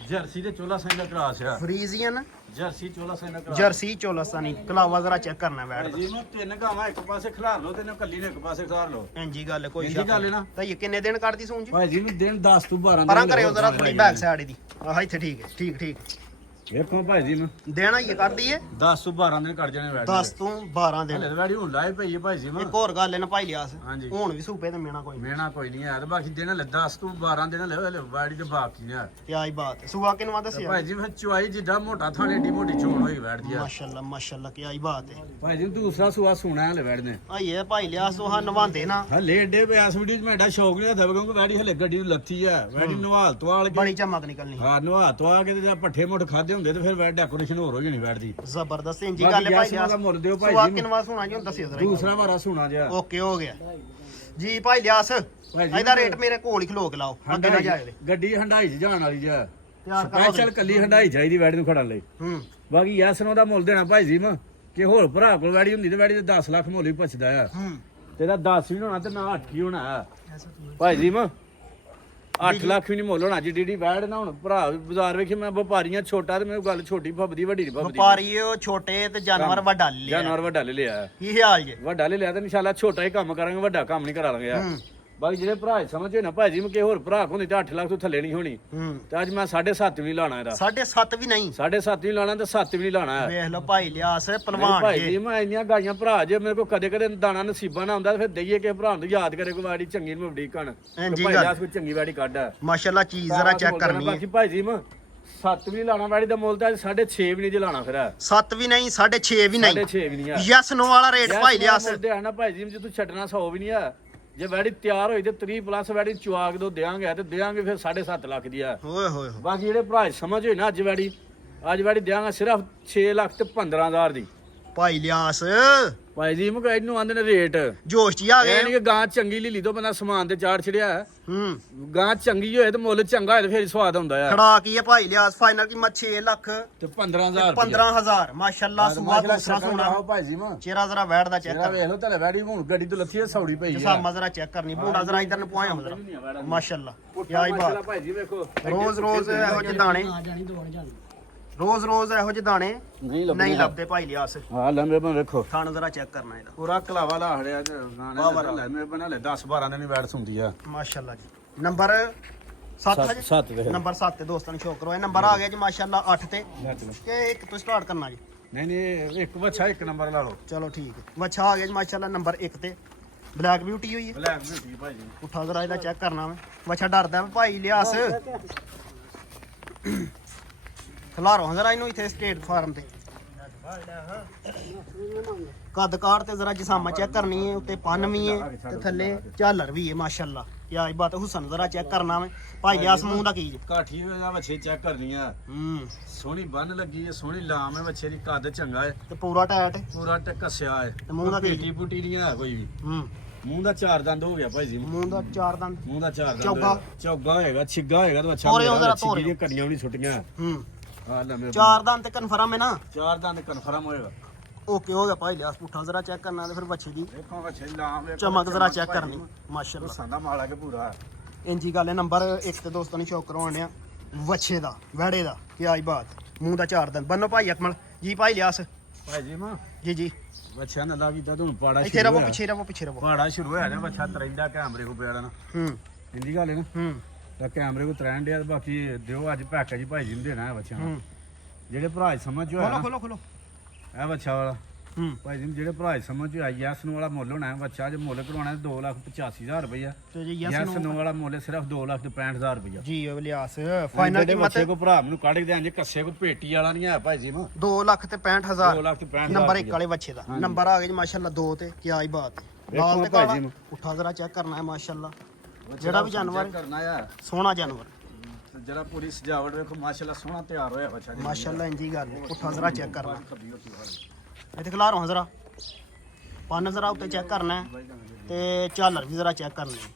ਜਰਸੀ ਦੇ ਚੋਲਾ ਸਿੰਘ ਦਾ ਕਰਾਸ ਆ ਫਰੀਜ਼ੀਅਨ ਜਰਸੀ ਚੋਲਾ ਸਿੰਘ ਦਾ ਕਰਾਸ ਜਰਸੀ ਚੋਲਸਤਾਨੀ ਕਲਾਵਾ ਜ਼ਰਾ ਚੈੱਕ ਕਰਨਾ ਬੈਠ ਜੀ ਨੂੰ ਤਿੰਨ ਗਾਵਾਂ ਇੱਕ ਪਾਸੇ ਖਿਲਾਰ ਲਓ ਤੇ ਇਹਨੂੰ ਕੱਲੀ ਨੇ ਇੱਕ ਪਾਸੇ ਖਿਲਾਰ ਲਓ ਇੰਜੀ ਗੱਲ ਹੈ, ਕੋਈ ਇੰਜੀ ਸ਼ੱਕ ਗੱਲ ਹੈ ਨਾ। ਤਾਂ ਇਹ ਕਿੰਨੇ ਦਿਨ ਕੱਢਦੀ ਸੂਣ ਜੀ ਭਾਈ ਜੀ ਨੂੰ ਦਿਨ 10 ਤੋਂ 12 ਪਰਾਂ ਕਰਿਓ ਜ਼ਰਾ ਥੋੜੀ ਬੈਕ ਸਾਈਡ ਦੀ ਆਹ ਇੱਥੇ ਠੀਕ ਹੈ ਠੀਕ ਠੀਕ ਵੇਖੋ ਭਾਈ ਜੀ ਮੈਂ ਦੇਣਾ ਹੀ ਕਰ ਦਈਏ 10 ਤੋਂ 12 ਦਿਨ ਕੱਢ ਜਾਣੇ ਵੈੜ 10 ਤੋਂ 12 ਦਿਨ ਹਲੇ ਵੈੜੀ ਹੁਣ ਲਾਏ ਪਈ ਹੈ ਭਾਈ ਜੀ ਮੈਂ ਇੱਕ ਹੋਰ ਗੱਲ ਇਹਨਾਂ ਭਾਈ ਲਿਆਸ ਹਾਂਜੀ ਹੁਣ ਵੀ ਸੂਪੇ ਤੇ ਮੇਣਾ ਕੋਈ ਮੇਣਾ ਕੋਈ ਨਹੀਂ ਹੈ ਤੇ ਬਾਕੀ ਦਿਨ ਹਲੇ 10 ਤੋਂ 12 ਦਿਨ ਹਲੇ ਵੈੜੀ ਤੇ ਬਾਕੀ ਨੇ ਕੀ ਆਈ ਬਾਤ ਹੈ। ਸੁਆ ਕਿਨਵਾ ਦੱਸਿਆ ਭਾਈ ਜੀ ਮੈਂ ਚੁਆਈ ਜਿੱਡਾ ਮੋਟਾ ਥਾਣੇ ਏਡੀ ਮੋਟੀ ਚੋਣ ਹੋਈ ਵੈੜ ਦੀ ਆ ਮਾਸ਼ਾਅੱਲਾ ਮਾਸ਼ਾਅੱਲਾ ਕੀ ਆਈ ਬਾਤ ਹੈ। ਭਾਈ ਜੀ ਦੂਸਰਾ ਸੂਆ ਸੁਣਾ ਹਲੇ ਵੈੜ ਨੇ ਆਈਏ ਭਾਈ ਲਿਆਸ ਉਹ ਨਵਾਉਂਦੇ ਨਾ ਹਲੇ ਏਡੇ ਪਿਆਸ ਵੀਡੀਓ ਚ ਮੈਂ ਏਡਾ ਸ਼ੌਕ ਨਹੀਂ ਹੁੰਦਾ ਕਿਉਂਕਿ ਵੈੜੀ ਹਲੇ ਗੱਡੀ ਨੂੰ ਲੱਥੀ ਆ ਵੈੜੀ ਨਵਾਲ ਤੋਂ ਆਲ ਕੇ ਬੜੀ ਚਮਕ ਨਿਕਲਣੀ ਹਾਂ ਨਵਾ ਤੋਂ ਆ ਕੇ ਤੇ ਜਾਂ ਪੱਠੇ ਮੁੱਠ ਖਾਦੇ ਹੁੰਦੇ ਤੇ ਫਿਰ ਵੈੜ ਡੈਕੋਰੇਸ਼ਨ ਹੋਰ ਹੋ ਜਾਣੀ ਵੈੜ ਦੀ ਜ਼ਬਰਦਸਤ ਇੰਜੀ ਗੱਲ ਹੈ ਭਾਈ ਲਿਆਸ ਦਾ ਮੁੱਲ ਦਿਓ ਭਾਈ ਸੁਆ ਜੀ ਕਿਨਵਾ ਸੁਣਾ ਜੀ ਹੁਣ ਦੱਸਿਓ ਜ਼ਰਾ ਦੂਸਰਾ ਵਾਰਾ ਸੁਣਾ ਜਿਆ ਓਕੇ ਹੋ ਗਿਆ ਜੀ ਭਾਈ ਲਿਆਸ ਇਹਦਾ ਰੇਟ ਮੇਰੇ ਕੋਲ ਹੀ ਖਲੋ ਕੇ ਲਾਓ ਅੱਗੇ ਨਾ ਜਾਏ ਗੱਡੀ ਹੰਡਾਈ ਚ ਜਾਣ ਵਾਲੀ ਜਾ ਤਿਆਰ ਕਰੋ ਸਪੈਸ਼ਲ ਕੱਲੀ ਹੰਡਾਈ ਚਾਹੀਦੀ ਵੈੜੀ ਨੂੰ ਖੜਨ ਲਈ ਹੂੰ ਬਾਕੀ ਯਸਨੋ ਦਾ ਮੁੱਲ ਦੇਣਾ ਭਾਈ ਜੀ ਮੈਂ ਕਿ ਹੋਰ ਭਰਾ ਕੋਲ ਵੈੜੀ ਹੁੰਦੀ ਤੇ ਵੈੜੀ ਤੇ 10 ਲੱਖ ਮੁੱਲ ਹੀ ਪੁੱਛਦਾ ਆ ਹੂੰ ਤੇ ਇਹਦਾ 10 ਵੀ ਨੀ ਹੋਣਾ ਤੇ ਨਾ 8 ਹੀ ਹੋਣਾ ਭਾਈ ਜੀ ਮੈਂ 8 ਲੱਖ ਵੀ ਨਹੀਂ ਮੁੱਲ ਹੋਣਾ ਜਿੱਡੀ ਵੈੜ ਨਾ ਹੁਣ ਭਰਾ ਬਾਜ਼ਾਰ ਵੇਖੀ ਮੈਂ ਵਪਾਰੀਆਂ ਛੋਟਾ ਤੇ ਮੈਨੂੰ ਗੱਲ ਛੋਟੀ ਫੱਬਦੀ ਵੱਡੀ ਨਹੀਂ ਫੱਬਦੀ ਵਪਾਰੀ ਉਹ ਛੋਟੇ ਤੇ ਜਾਨਵਰ ਵੱਡਾ ਲੈ ਲਿਆ ਜਾਨਵਰ ਵੱਡਾ ਲੈ ਲਿਆ ਕੀ ਖਿਆਲ ਜੇ ਵੱਡਾ ਲੈ ਲਿਆ ਤੇ ਇਨਸ਼ਾਅੱਲਾ ਛੋਟਾ ਹੀ ਕੰਮ ਕਰਾਂਗੇ ਵੱਡਾ ਕੰਮ ਨਹੀਂ ਕਰਾ ਲਾਂਗੇ ਯਾਰ ਹੂੰ ਬਾਕੀ ਜਿਹੜੇ ਭਰਾ ਸਮਝੇ ਨਾ ਭਾਈ ਜੀ ਮੈਂ ਕਿ ਹੋਰ ਭਰਾ ਹੁੰਦੀ ਤੇ 8 ਲੱਖ ਤੋਂ ਥੱਲੇ ਨਹੀਂ ਹੋਣੀ ਹੂੰ ਤੇ ਅੱਜ ਮੈਂ 7.5 ਵੀ ਨਹੀਂ ਲਾਣਾ ਇਹਦਾ 7.5 ਵੀ ਨਹੀਂ 7.5 ਵੀ ਲਾਣਾ ਤੇ 7 ਵੀ ਨਹੀਂ ਲਾਣਾ ਹੈ ਵੇਖ ਲਓ ਭਾਈ ਲਿਆਸ ਨਹੀਂ ਪਹਿਲਵਾਨ ਭਾਈ ਜੀ ਜੀ ਮੈਂ ਇੰਨੀਆਂ ਗਾਈਆਂ ਭਰਾ ਜੇ ਮੇਰੇ ਕੋ ਕਦੇ ਕਦੇ ਦਾਣਾ ਨਸੀਬਾਂ ਨਾ ਹੁੰਦਾ ਤੇ ਫਿਰ ਦਈਏ ਕਿ ਭਰਾ ਨੂੰ ਯਾਦ ਕਰੇ ਕੋਈ ਵਾੜੀ ਚੰਗੀ ਨੂੰ ਵੱਡੀ ਕਣ ਇੰਜੀ ਭਾਈ ਗੱਲ। ਲਾਸ ਕੋਈ ਚੰਗੀ ਵਾੜੀ ਕੱਢ ਆ ਮਾਸ਼ਾਅੱਲਾ ਚੀਜ਼ ਜ਼ਰਾ ਚੈੱਕ ਕਰਨੀ ਹੈ ਬਾਕੀ ਭਾਈ ਜੀ ਮੈਂ 7 ਵੀ ਲਾਣਾ ਵਾੜੀ ਦਾ ਮੁੱਲ ਤਾਂ 6.5 ਵੀ ਨਹੀਂ ਜੇ ਲਾਣਾ ਫਿਰ 7 ਵੀ ਨਹੀਂ 6.5 ਵੀ ਨਹੀਂ 6.5 ਵੀ ਨਹੀਂ ਆ ਯੈਸ ਨੋ ਵਾਲਾ ਰੇਟ ਭਾਈ ਲਿਆਸ ਮੁੱਲਦੇ ਆ ਨਾ ਭਾਈ ਜੀ ਜੇ ਤੂੰ ਛੱਡਣਾ 100 ਵੀ ਨਹੀਂ ਆ ਜੇ ਵਾੜੀ ਤਿਆਰ ਹੋਈ ਤੇ 30 ਪਲੱਸ ਵਾੜੀ ਚੁਆਕ ਦੋ ਦੇਾਂਗੇ ਤੇ ਦੇਾਂਗੇ ਫਿਰ 7.5 ਲੱਖ ਦੀ ਆ ਓਏ ਹੋਏ ਬਾਕੀ ਜਿਹੜੇ ਭਰਾ ਸਮਝ ਹੋਏ ਨਾ ਅੱਜ ਵਾੜੀ ਦੇਾਂਗਾ ਸਿਰਫ 6 ਲੱਖ ਤੇ 15,000 ਦੀ ਭਾਈ ਲਿਆਸ ਭਾਈ ਜੀ ਮੈਂ ਇਹਨੂੰ ਆਂਦੇ ਨੇ ਰੇਟ ਜੋਸ਼ ਜੀ ਆ ਇਹ ਗਏ ਨਹੀਂ ਕਿ ਗਾਂ ਚੰਗੀ ਲੀਲੀ ਤੋਂ ਬੰਦਾ ਸਮਾਨ ਤੇ ਚਾੜ ਛੜਿਆ ਹੂੰ ਗਾਂ ਚੰਗੀ ਹੋਏ ਤੇ ਮੁੱਲ ਚੰਗਾ ਹੋਏ ਤੇ ਫਿਰ ਸਵਾਦ ਹੁੰਦਾ ਆ ਖੜਾ ਕੀ ਹੈ ਭਾਈ ਲਿਆਸ ਫਾਈਨਲ ਕੀਮਤ 6 ਲੱਖ ਤੇ 15,000 15,000 ਮਾਸ਼ਾਅੱਲਾ ਸੁਆ ਦੂਸਰਾ ਸੋਨਾ ਭਾਈ ਜੀ ਮੈਂ ਚਿਹਰਾ ਜ਼ਰਾ ਵੈੜ ਦਾ ਚੈੱਕ ਤੇਰਾ ਕਰ ਵੇਖ ਲੋ ਤਲੇ ਵੈੜੀ ਹੁਣ ਗੱਡੀ ਤੋਂ ਲੱਥੀ ਸੌੜੀ ਪਈ ਆ ਸਾਮਾ ਜ਼ਰਾ ਚੈੱਕ ਕਰਨੀ ਬੂੜਾ ਜ਼ਰਾ ਇਧਰ ਨੂੰ ਪੁਆਇਆ ਜ਼ਰਾ ਮਾਸ਼ਾਅੱਲਾ ਯਾ ਹੀ ਬਾਤ ਭਾਈ ਜੀ ਵੇਖੋ ਰੋਜ਼ ਰੋਜ਼ ਇਹੋ ਜਿਹੇ ਦਾਣੇ ਆ ਜਾਣੀ ਦੌੜ ਜਾਣੀ ਰੋਜ਼ ਰੋਜ਼ ਇਹੋ ਜਿਹੇ ਦਾਣੇ ਨਹੀਂ ਨਹੀਂ ਲੱਭਦੇ ਭਾਈ ਲਿਆਸ ਹਾਂ ਲੰਮੇ ਬਣ ਵੇਖੋ ਥਾਣ ਜ਼ਰਾ ਚੈੱਕ ਕਰਨਾ ਇਹਦਾ ਪੂਰਾ ਕਲਾਵਾ ਲਾ ਹੜਿਆ ਤੇ ਗਾਣੇ ਲੰਮੇ ਬਣਾ ਲੈ 10 12 ਦਿਨ ਵੈੜ ਸੁੰਦੀ ਆ ਮਾਸ਼ਾਅੱਲਾ ਜੀ ਨੰਬਰ 7 ਹੈ ਜੀ 7 ਦੇ ਨੰਬਰ 7 ਤੇ ਦੋਸਤਾਂ ਨੂੰ ਸ਼ੋਅ ਕਰੋ ਇਹ ਨੰਬਰ ਆ ਗਿਆ ਜੀ ਮਾਸ਼ਾਅੱਲਾ 8 ਤੇ ਕਿ ਇੱਕ ਤੋਂ ਸਟਾਰਟ ਕਰਨਾ ਜੀ ਨਹੀਂ ਨਹੀਂ ਇੱਕ ਬੱਚਾ ਇੱਕ ਨੰਬਰ ਲਾ ਲਓ ਚਲੋ ਠੀਕ ਹੈ ਵੱਛਾ ਆ ਗਿਆ ਜੀ ਮਾਸ਼ਾਅੱਲਾ ਨੰਬਰ 1 ਤੇ ਬਲੈਕ ਬਿਊਟੀ ਹੋਈ ਹੈ ਬਲੈਕ ਬਿਊਟੀ ਭਾਈ ਜੀ ਪੁੱਠਾ ਜ਼ਰਾ ਇਹਦਾ ਚੈੱਕ ਕਰਨਾ ਵਾ ਵੱਛਾ ਡਰਦਾ ਵਾ ਭਾਈ ਲਿਆਸ ਖਲਾਰੋ ਜ਼ਰਾ ਇਹਨੂੰ ਇੱਥੇ ਸਟੇਟ ਫਾਰਮ ਤੇ ਕੱਦ ਕਾਰ ਤੇ ਜ਼ਰਾ ਜਿਸਾਮਾ ਚੈੱਕ ਕਰਨੀ ਹੈ ਉੱਤੇ ਪੰਨ ਵੀ ਹੈ ਤੇ ਥੱਲੇ ਝਾਲਰ ਵੀ ਹੈ ਮਾਸ਼ਾਅੱਲਾ ਯਾ ਇਹ ਬਾਤ ਹੁਸਨ ਜ਼ਰਾ ਚੈੱਕ ਕਰਨਾ ਵਾ ਭਾਈ ਲਿਆਸ ਮੂੰਹ ਦਾ ਕੀ ਜੀ ਕਾਠੀ ਹੋਇਆ ਬੱਚੇ ਚੈੱਕ ਕਰਨੀ ਆ ਸੋਹਣੀ ਬੰਨ ਲੱਗੀ ਹੈ ਸੋਹਣੀ ਲਾਮ ਹੈ ਬੱਚੇ ਦੀ ਕੱਦ ਚੰਗਾ ਹੈ ਤੇ ਪੂਰਾ ਟਾਇਟ ਪੂਰਾ ਟਕਸਿਆ ਹੈ ਤੇ ਮੂੰਹ ਦਾ ਕੀ ਪੀਟੀ ਪੁੱਟੀ ਨਹੀਂ ਆ ਕੋਈ ਵੀ ਹੂੰ ਮੂੰਹ ਦਾ ਚਾਰ ਦੰਦ ਹੋ ਗਿਆ ਭਾਈ ਜੀ ਮੂੰਹ ਦਾ ਚਾਰ ਦੰਦ ਮੂੰਹ ਦਾ ਚਾਰ ਦੰਦ ਚੌਗਾ। ਚੌਗਾ ਹੋਏਗਾ ਛਿੱਗਾ ਹੋਏਗਾ ਤਾਂ ਅੱਛਾ ਤੋਰੇ ਉਹਦਾ ਛਿੱਗੀ ਦੀਆਂ ਕੜੀਆਂ ਵੀ ਨਹੀਂ ਛੁੱਟੀਆਂ ਹੂੰ ਆ ਲੰਮੇ ਚਾਰ ਦੰਦ ਤੇ ਕਨਫਰਮ ਹੈ ਨਾ ਚਾਰ ਦੰਦ ਕਨਫਰਮ ਹੋਏਗਾ ਓਕੇ ਹੋ ਗਿਆ ਭਾਈ ਲਿਆਸ ਪੁੱਠਾ ਜ਼ਰਾ ਚੈੱਕ ਕਰਨਾ ਤੇ ਫਿਰ ਬੱਚੇ ਦੀ ਦੇਖੋ ਬੱਚੇ ਲਾਮ ਵੇਖੋ ਚਮਕ ਜ਼ਰਾ ਚੈੱਕ ਕਰਨੀ ਮਾਸ਼ਾਅੱਲਾ ਸਾਡਾ ਮਾਲ ਆ ਕੇ ਪੂਰਾ ਇੰਜੀ ਗੱਲ ਹੈ ਨੰਬਰ 1 ਤੇ ਦੋਸਤਾਂ ਨੂੰ ਸ਼ੌਕ ਕਰਵਾਉਣੇ ਆ ਵੱਛੇ ਦਾ ਵੜੇ ਦਾ ਕੀ ਆਈ ਬਾਤ ਮੂੰਹ ਦਾ ਚਾਰ ਦੰਦ ਬੰਨੋ ਭਾਈ ਅਕਮਲ ਜੀ ਭਾਈ ਲਿਆਸ ਭਾਈ ਜੀ ਮਾਂ ਜੀ ਜੀ ਬੱਚਿਆਂ ਦਾ ਲਾ ਕੀਤਾ ਤੁਹਾਨੂੰ ਪਾੜਾ ਇੱਥੇ ਰਵੋ ਪਿੱਛੇ ਰਵੋ ਪਾੜਾ ਸ਼ੁਰੂ ਹੋਇਆ ਨਾ ਬੱਚਾ ਤਰੈਂਦਾ ਕੈਮਰੇ ਕੋ ਪਿਆ ਨਾ ਹੂੰ ਇੰਦੀ ਗੱਲ ਹੈ ਨਾ ਹੂੰ ਤਾਂ ਕੈਮਰੇ ਕੋ ਤਰੈਣ ਡਿਆ ਤੇ ਬਾਕੀ ਦਿਓ ਅੱਜ ਪੈਕੇਜ ਭਾਈ ਜੀ ਨੂੰ ਦੇਣਾ ਹੈ ਬੱਚਿਆਂ ਨੂੰ ਹੂੰ ਜਿਹੜੇ ਭਰਾ ਸਮਝ ਜੋ ਖੋਲੋ ਆ ਖੋਲੋ ਖੋਲੋ ਇਹ ਬੱਚਾ ਵਾਲਾ ਹੂੰ ਭਾਈ ਜੀ ਜਿਹੜੇ ਭਰਾ ਸਮਝ ਚ ਆਈ ਐਸ ਨੂੰ ਵਾਲਾ ਮੁੱਲ ਹੋਣਾ ਹੈ ਬੱਚਾ ਜੇ ਮੁੱਲ ਕਰਵਾਉਣਾ 2,85,000 ਰੁਪਇਆ ਤੇ ਜੀ ਯੈਸ ਯਸ ਨੂੰ ਵਾਲਾ ਮੁੱਲ ਸਿਰਫ 2,65,000 ਰੁਪਇਆ ਜੀ ਉਹ ਲਿਆਸ ਫਾਈਨਲ ਕੀਮਤ ਬੱਚੇ ਕੋ ਭਰਾ ਨੂੰ ਕੱਢ ਕੇ ਦੇਾਂਗੇ ਕੱਸੇ ਕੋ ਪੇਟੀ ਵਾਲਾ ਨਹੀਂ ਹੈ ਭਾਈ ਜੀ ਨੂੰ 2,65,000 2,65,000 ਨੰਬਰ 1 ਵਾਲੇ ਬੱਚੇ ਦਾ ਨੰਬਰ ਆ ਗਿਆ ਜੀ ਮਾਸ਼ਾਅੱਲਾ 2 ਤੇ ਕੀ ਆਈ ਬਾਤ ਲਾਲ ਤੇ ਭਾਈ ਕਾਲਾ ਜੀ ਨੂੰ। ਪੁੱਠਾ ਜ਼ਰਾ ਚੈੱਕ ਕਰਨਾ ਹੈ ਮਾਸ਼ਾਅੱਲਾ ਜਿਹੜਾ ਵੀ ਜਾਨਵਰ ਕਰਨਾ ਆ ਸੋਹਣਾ ਜਾਨਵਰ ਜਿਹੜਾ ਪੂਰੀ ਸਜਾਵਟ ਵੇਖੋ ਮਾਸ਼ਾਅੱਲਾ ਸੋਹਣਾ ਤਿਆਰ ਹੋਇਆ ਬੱਚਾ ਜੀ ਮਾਸ਼ਾਅੱਲਾ ਇੰਜੀ ਗੱਲ ਹੈ। ਪੁੱਠਾ ਜ਼ਰਾ ਚੈੱਕ ਕਰਨਾ ਇੱਥੇ ਖਿਲਾਰੋ ਜ਼ਰਾ ਪੰਨ ਜ਼ਰਾ ਉੱਤੇ ਚੈੱਕ ਕਰਨਾ ਹੈ ਤੇ ਝਾਲਰ ਵੀ ਜ਼ਰਾ ਚੈੱਕ ਕਰਨੀ ਹੈ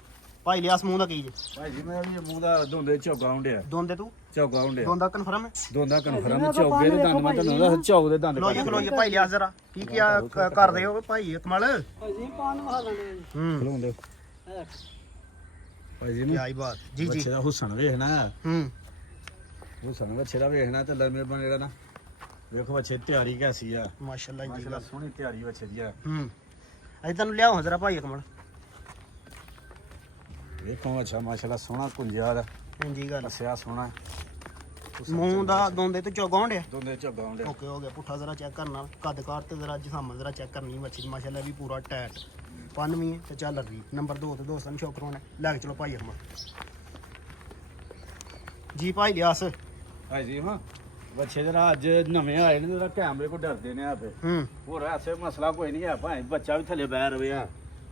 ਭਾਈ ਲਿਆਸ ਮੂੰਹ ਦਾ ਕੀ ਜੀ ਭਾਈ ਜੀ ਮੈਂ ਵੀ ਮੂੰਹ ਦਾ ਧੁੰਦੇ ਝੋਗਾ ਹੁੰਦਿਆ ਦੋਂਦੇ ਤੂੰ ਝੋਗਾ ਹੁੰਦਿਆ ਦੋਂਦਾ ਕਨਫਰਮ ਹੈ ਦੋਂਦਾ ਕਨਫਰਮ ਝੋਗੇ ਦੇ ਦੰਦ ਮੈਂ ਤੁਹਾਨੂੰ ਦੱਸ ਝੋਗ ਦੇ ਦੰਦ ਖਲੋਈਏ ਭਾਈ ਲਿਆਸ ਜ਼ਰਾ ਕੀ ਕੀ ਕਰਦੇ ਹੋ ਭਾਈ ਕਮਲ ਭਾਜੀ ਪਾਣ ਵਹਾ ਲੈਂਦੇ ਹੂੰ ਖਲੋਂਦੇ ਭਾਈ ਜੀ ਕੀ ਨੂੰ ਆਈ ਬਾਤ ਜੀ ਜੀ ਬੱਚੇ ਦਾ ਹੁਸਨ ਵੇਖਣਾ ਹੂੰ ਹੁਸਨ ਬੱਚੇ ਦਾ ਵੇਖਣਾ ਤੇ ਲੰਮੇ ਬਣ ਜਿਹੜਾ ਨਾ ਵੇਖੋ ਬੱਚੇ ਤਿਆਰੀ ਕੈਸੀ ਆ ਮਾਸ਼ਾਅੱਲਾ ਇੰਜੀ ਮਾਸ਼ਾਅੱਲਾ ਗੱਲ ਸੋਹਣੀ ਤਿਆਰੀ ਬੱਚੇ ਦੀ ਆ ਹੂੰ ਅੱਜ ਤੈਨੂੰ ਲਿਆਓ ਜ਼ਰਾ ਭਾਈ ਕਮਲ ਵੇਖੋ ਅੱਛਾ ਮਾਸ਼ਾਅੱਲਾ ਸੋਹਣਾ ਕੁੰਜਿਆ ਦਾ ਇੰਜੀ ਗੱਲ ਦੱਸਿਆ ਸੋਹਣਾ ਮੂੰਹ ਦਾ ਦੋਂਦੇ ਤੇ ਚੋਗਾ ਹੁੰਦਿਆ ਦੋਂਦੇ ਝੱਗਾ ਹੁੰਦੇ ਓਕੇ ਹੋ ਗਿਆ ਪੁੱਠਾ ਜ਼ਰਾ ਚੈੱਕ ਕਰਨਾ ਕੱਦ ਕਾਰ ਤੇ ਜ਼ਰਾ ਜਸਾਮਾ ਜ਼ਰਾ ਚੈੱਕ ਕਰਨੀ ਮੱਛੀ ਮਾਸ਼ਾਅੱਲਾ ਵੀ ਪੂਰਾ ਟੈਟ ਪੰਨ ਵੀ ਹੈ ਤੇ ਝਾਲਰ ਵੀ ਨੰਬਰ 2 ਤੇ ਦੋਸਤਾਂ ਨੂੰ ਸ਼ੌਕ ਕਰਾਉਣਾ ਲੈ ਕੇ ਚਲੋ ਭਾਈ ਅਰਮਾ ਜੀ ਭਾਈ ਲਿਆਸ ਭਾਈ ਜੀ ਹਾਂ ਬੱਚੇ ਜਰਾ ਅੱਜ ਨਵੇਂ ਆਏ ਨੇ ਜਰਾ ਕੈਮਰੇ ਕੋ ਡਰਦੇ ਨੇ ਆਪੇ ਹੋਰ ਐਸੇ ਮਸਲਾ ਕੋਈ ਨਹੀਂ ਹੈ ਭਾਈ ਬੱਚਾ ਵੀ ਥੱਲੇ ਬਹਿ ਰਵੇ ਆ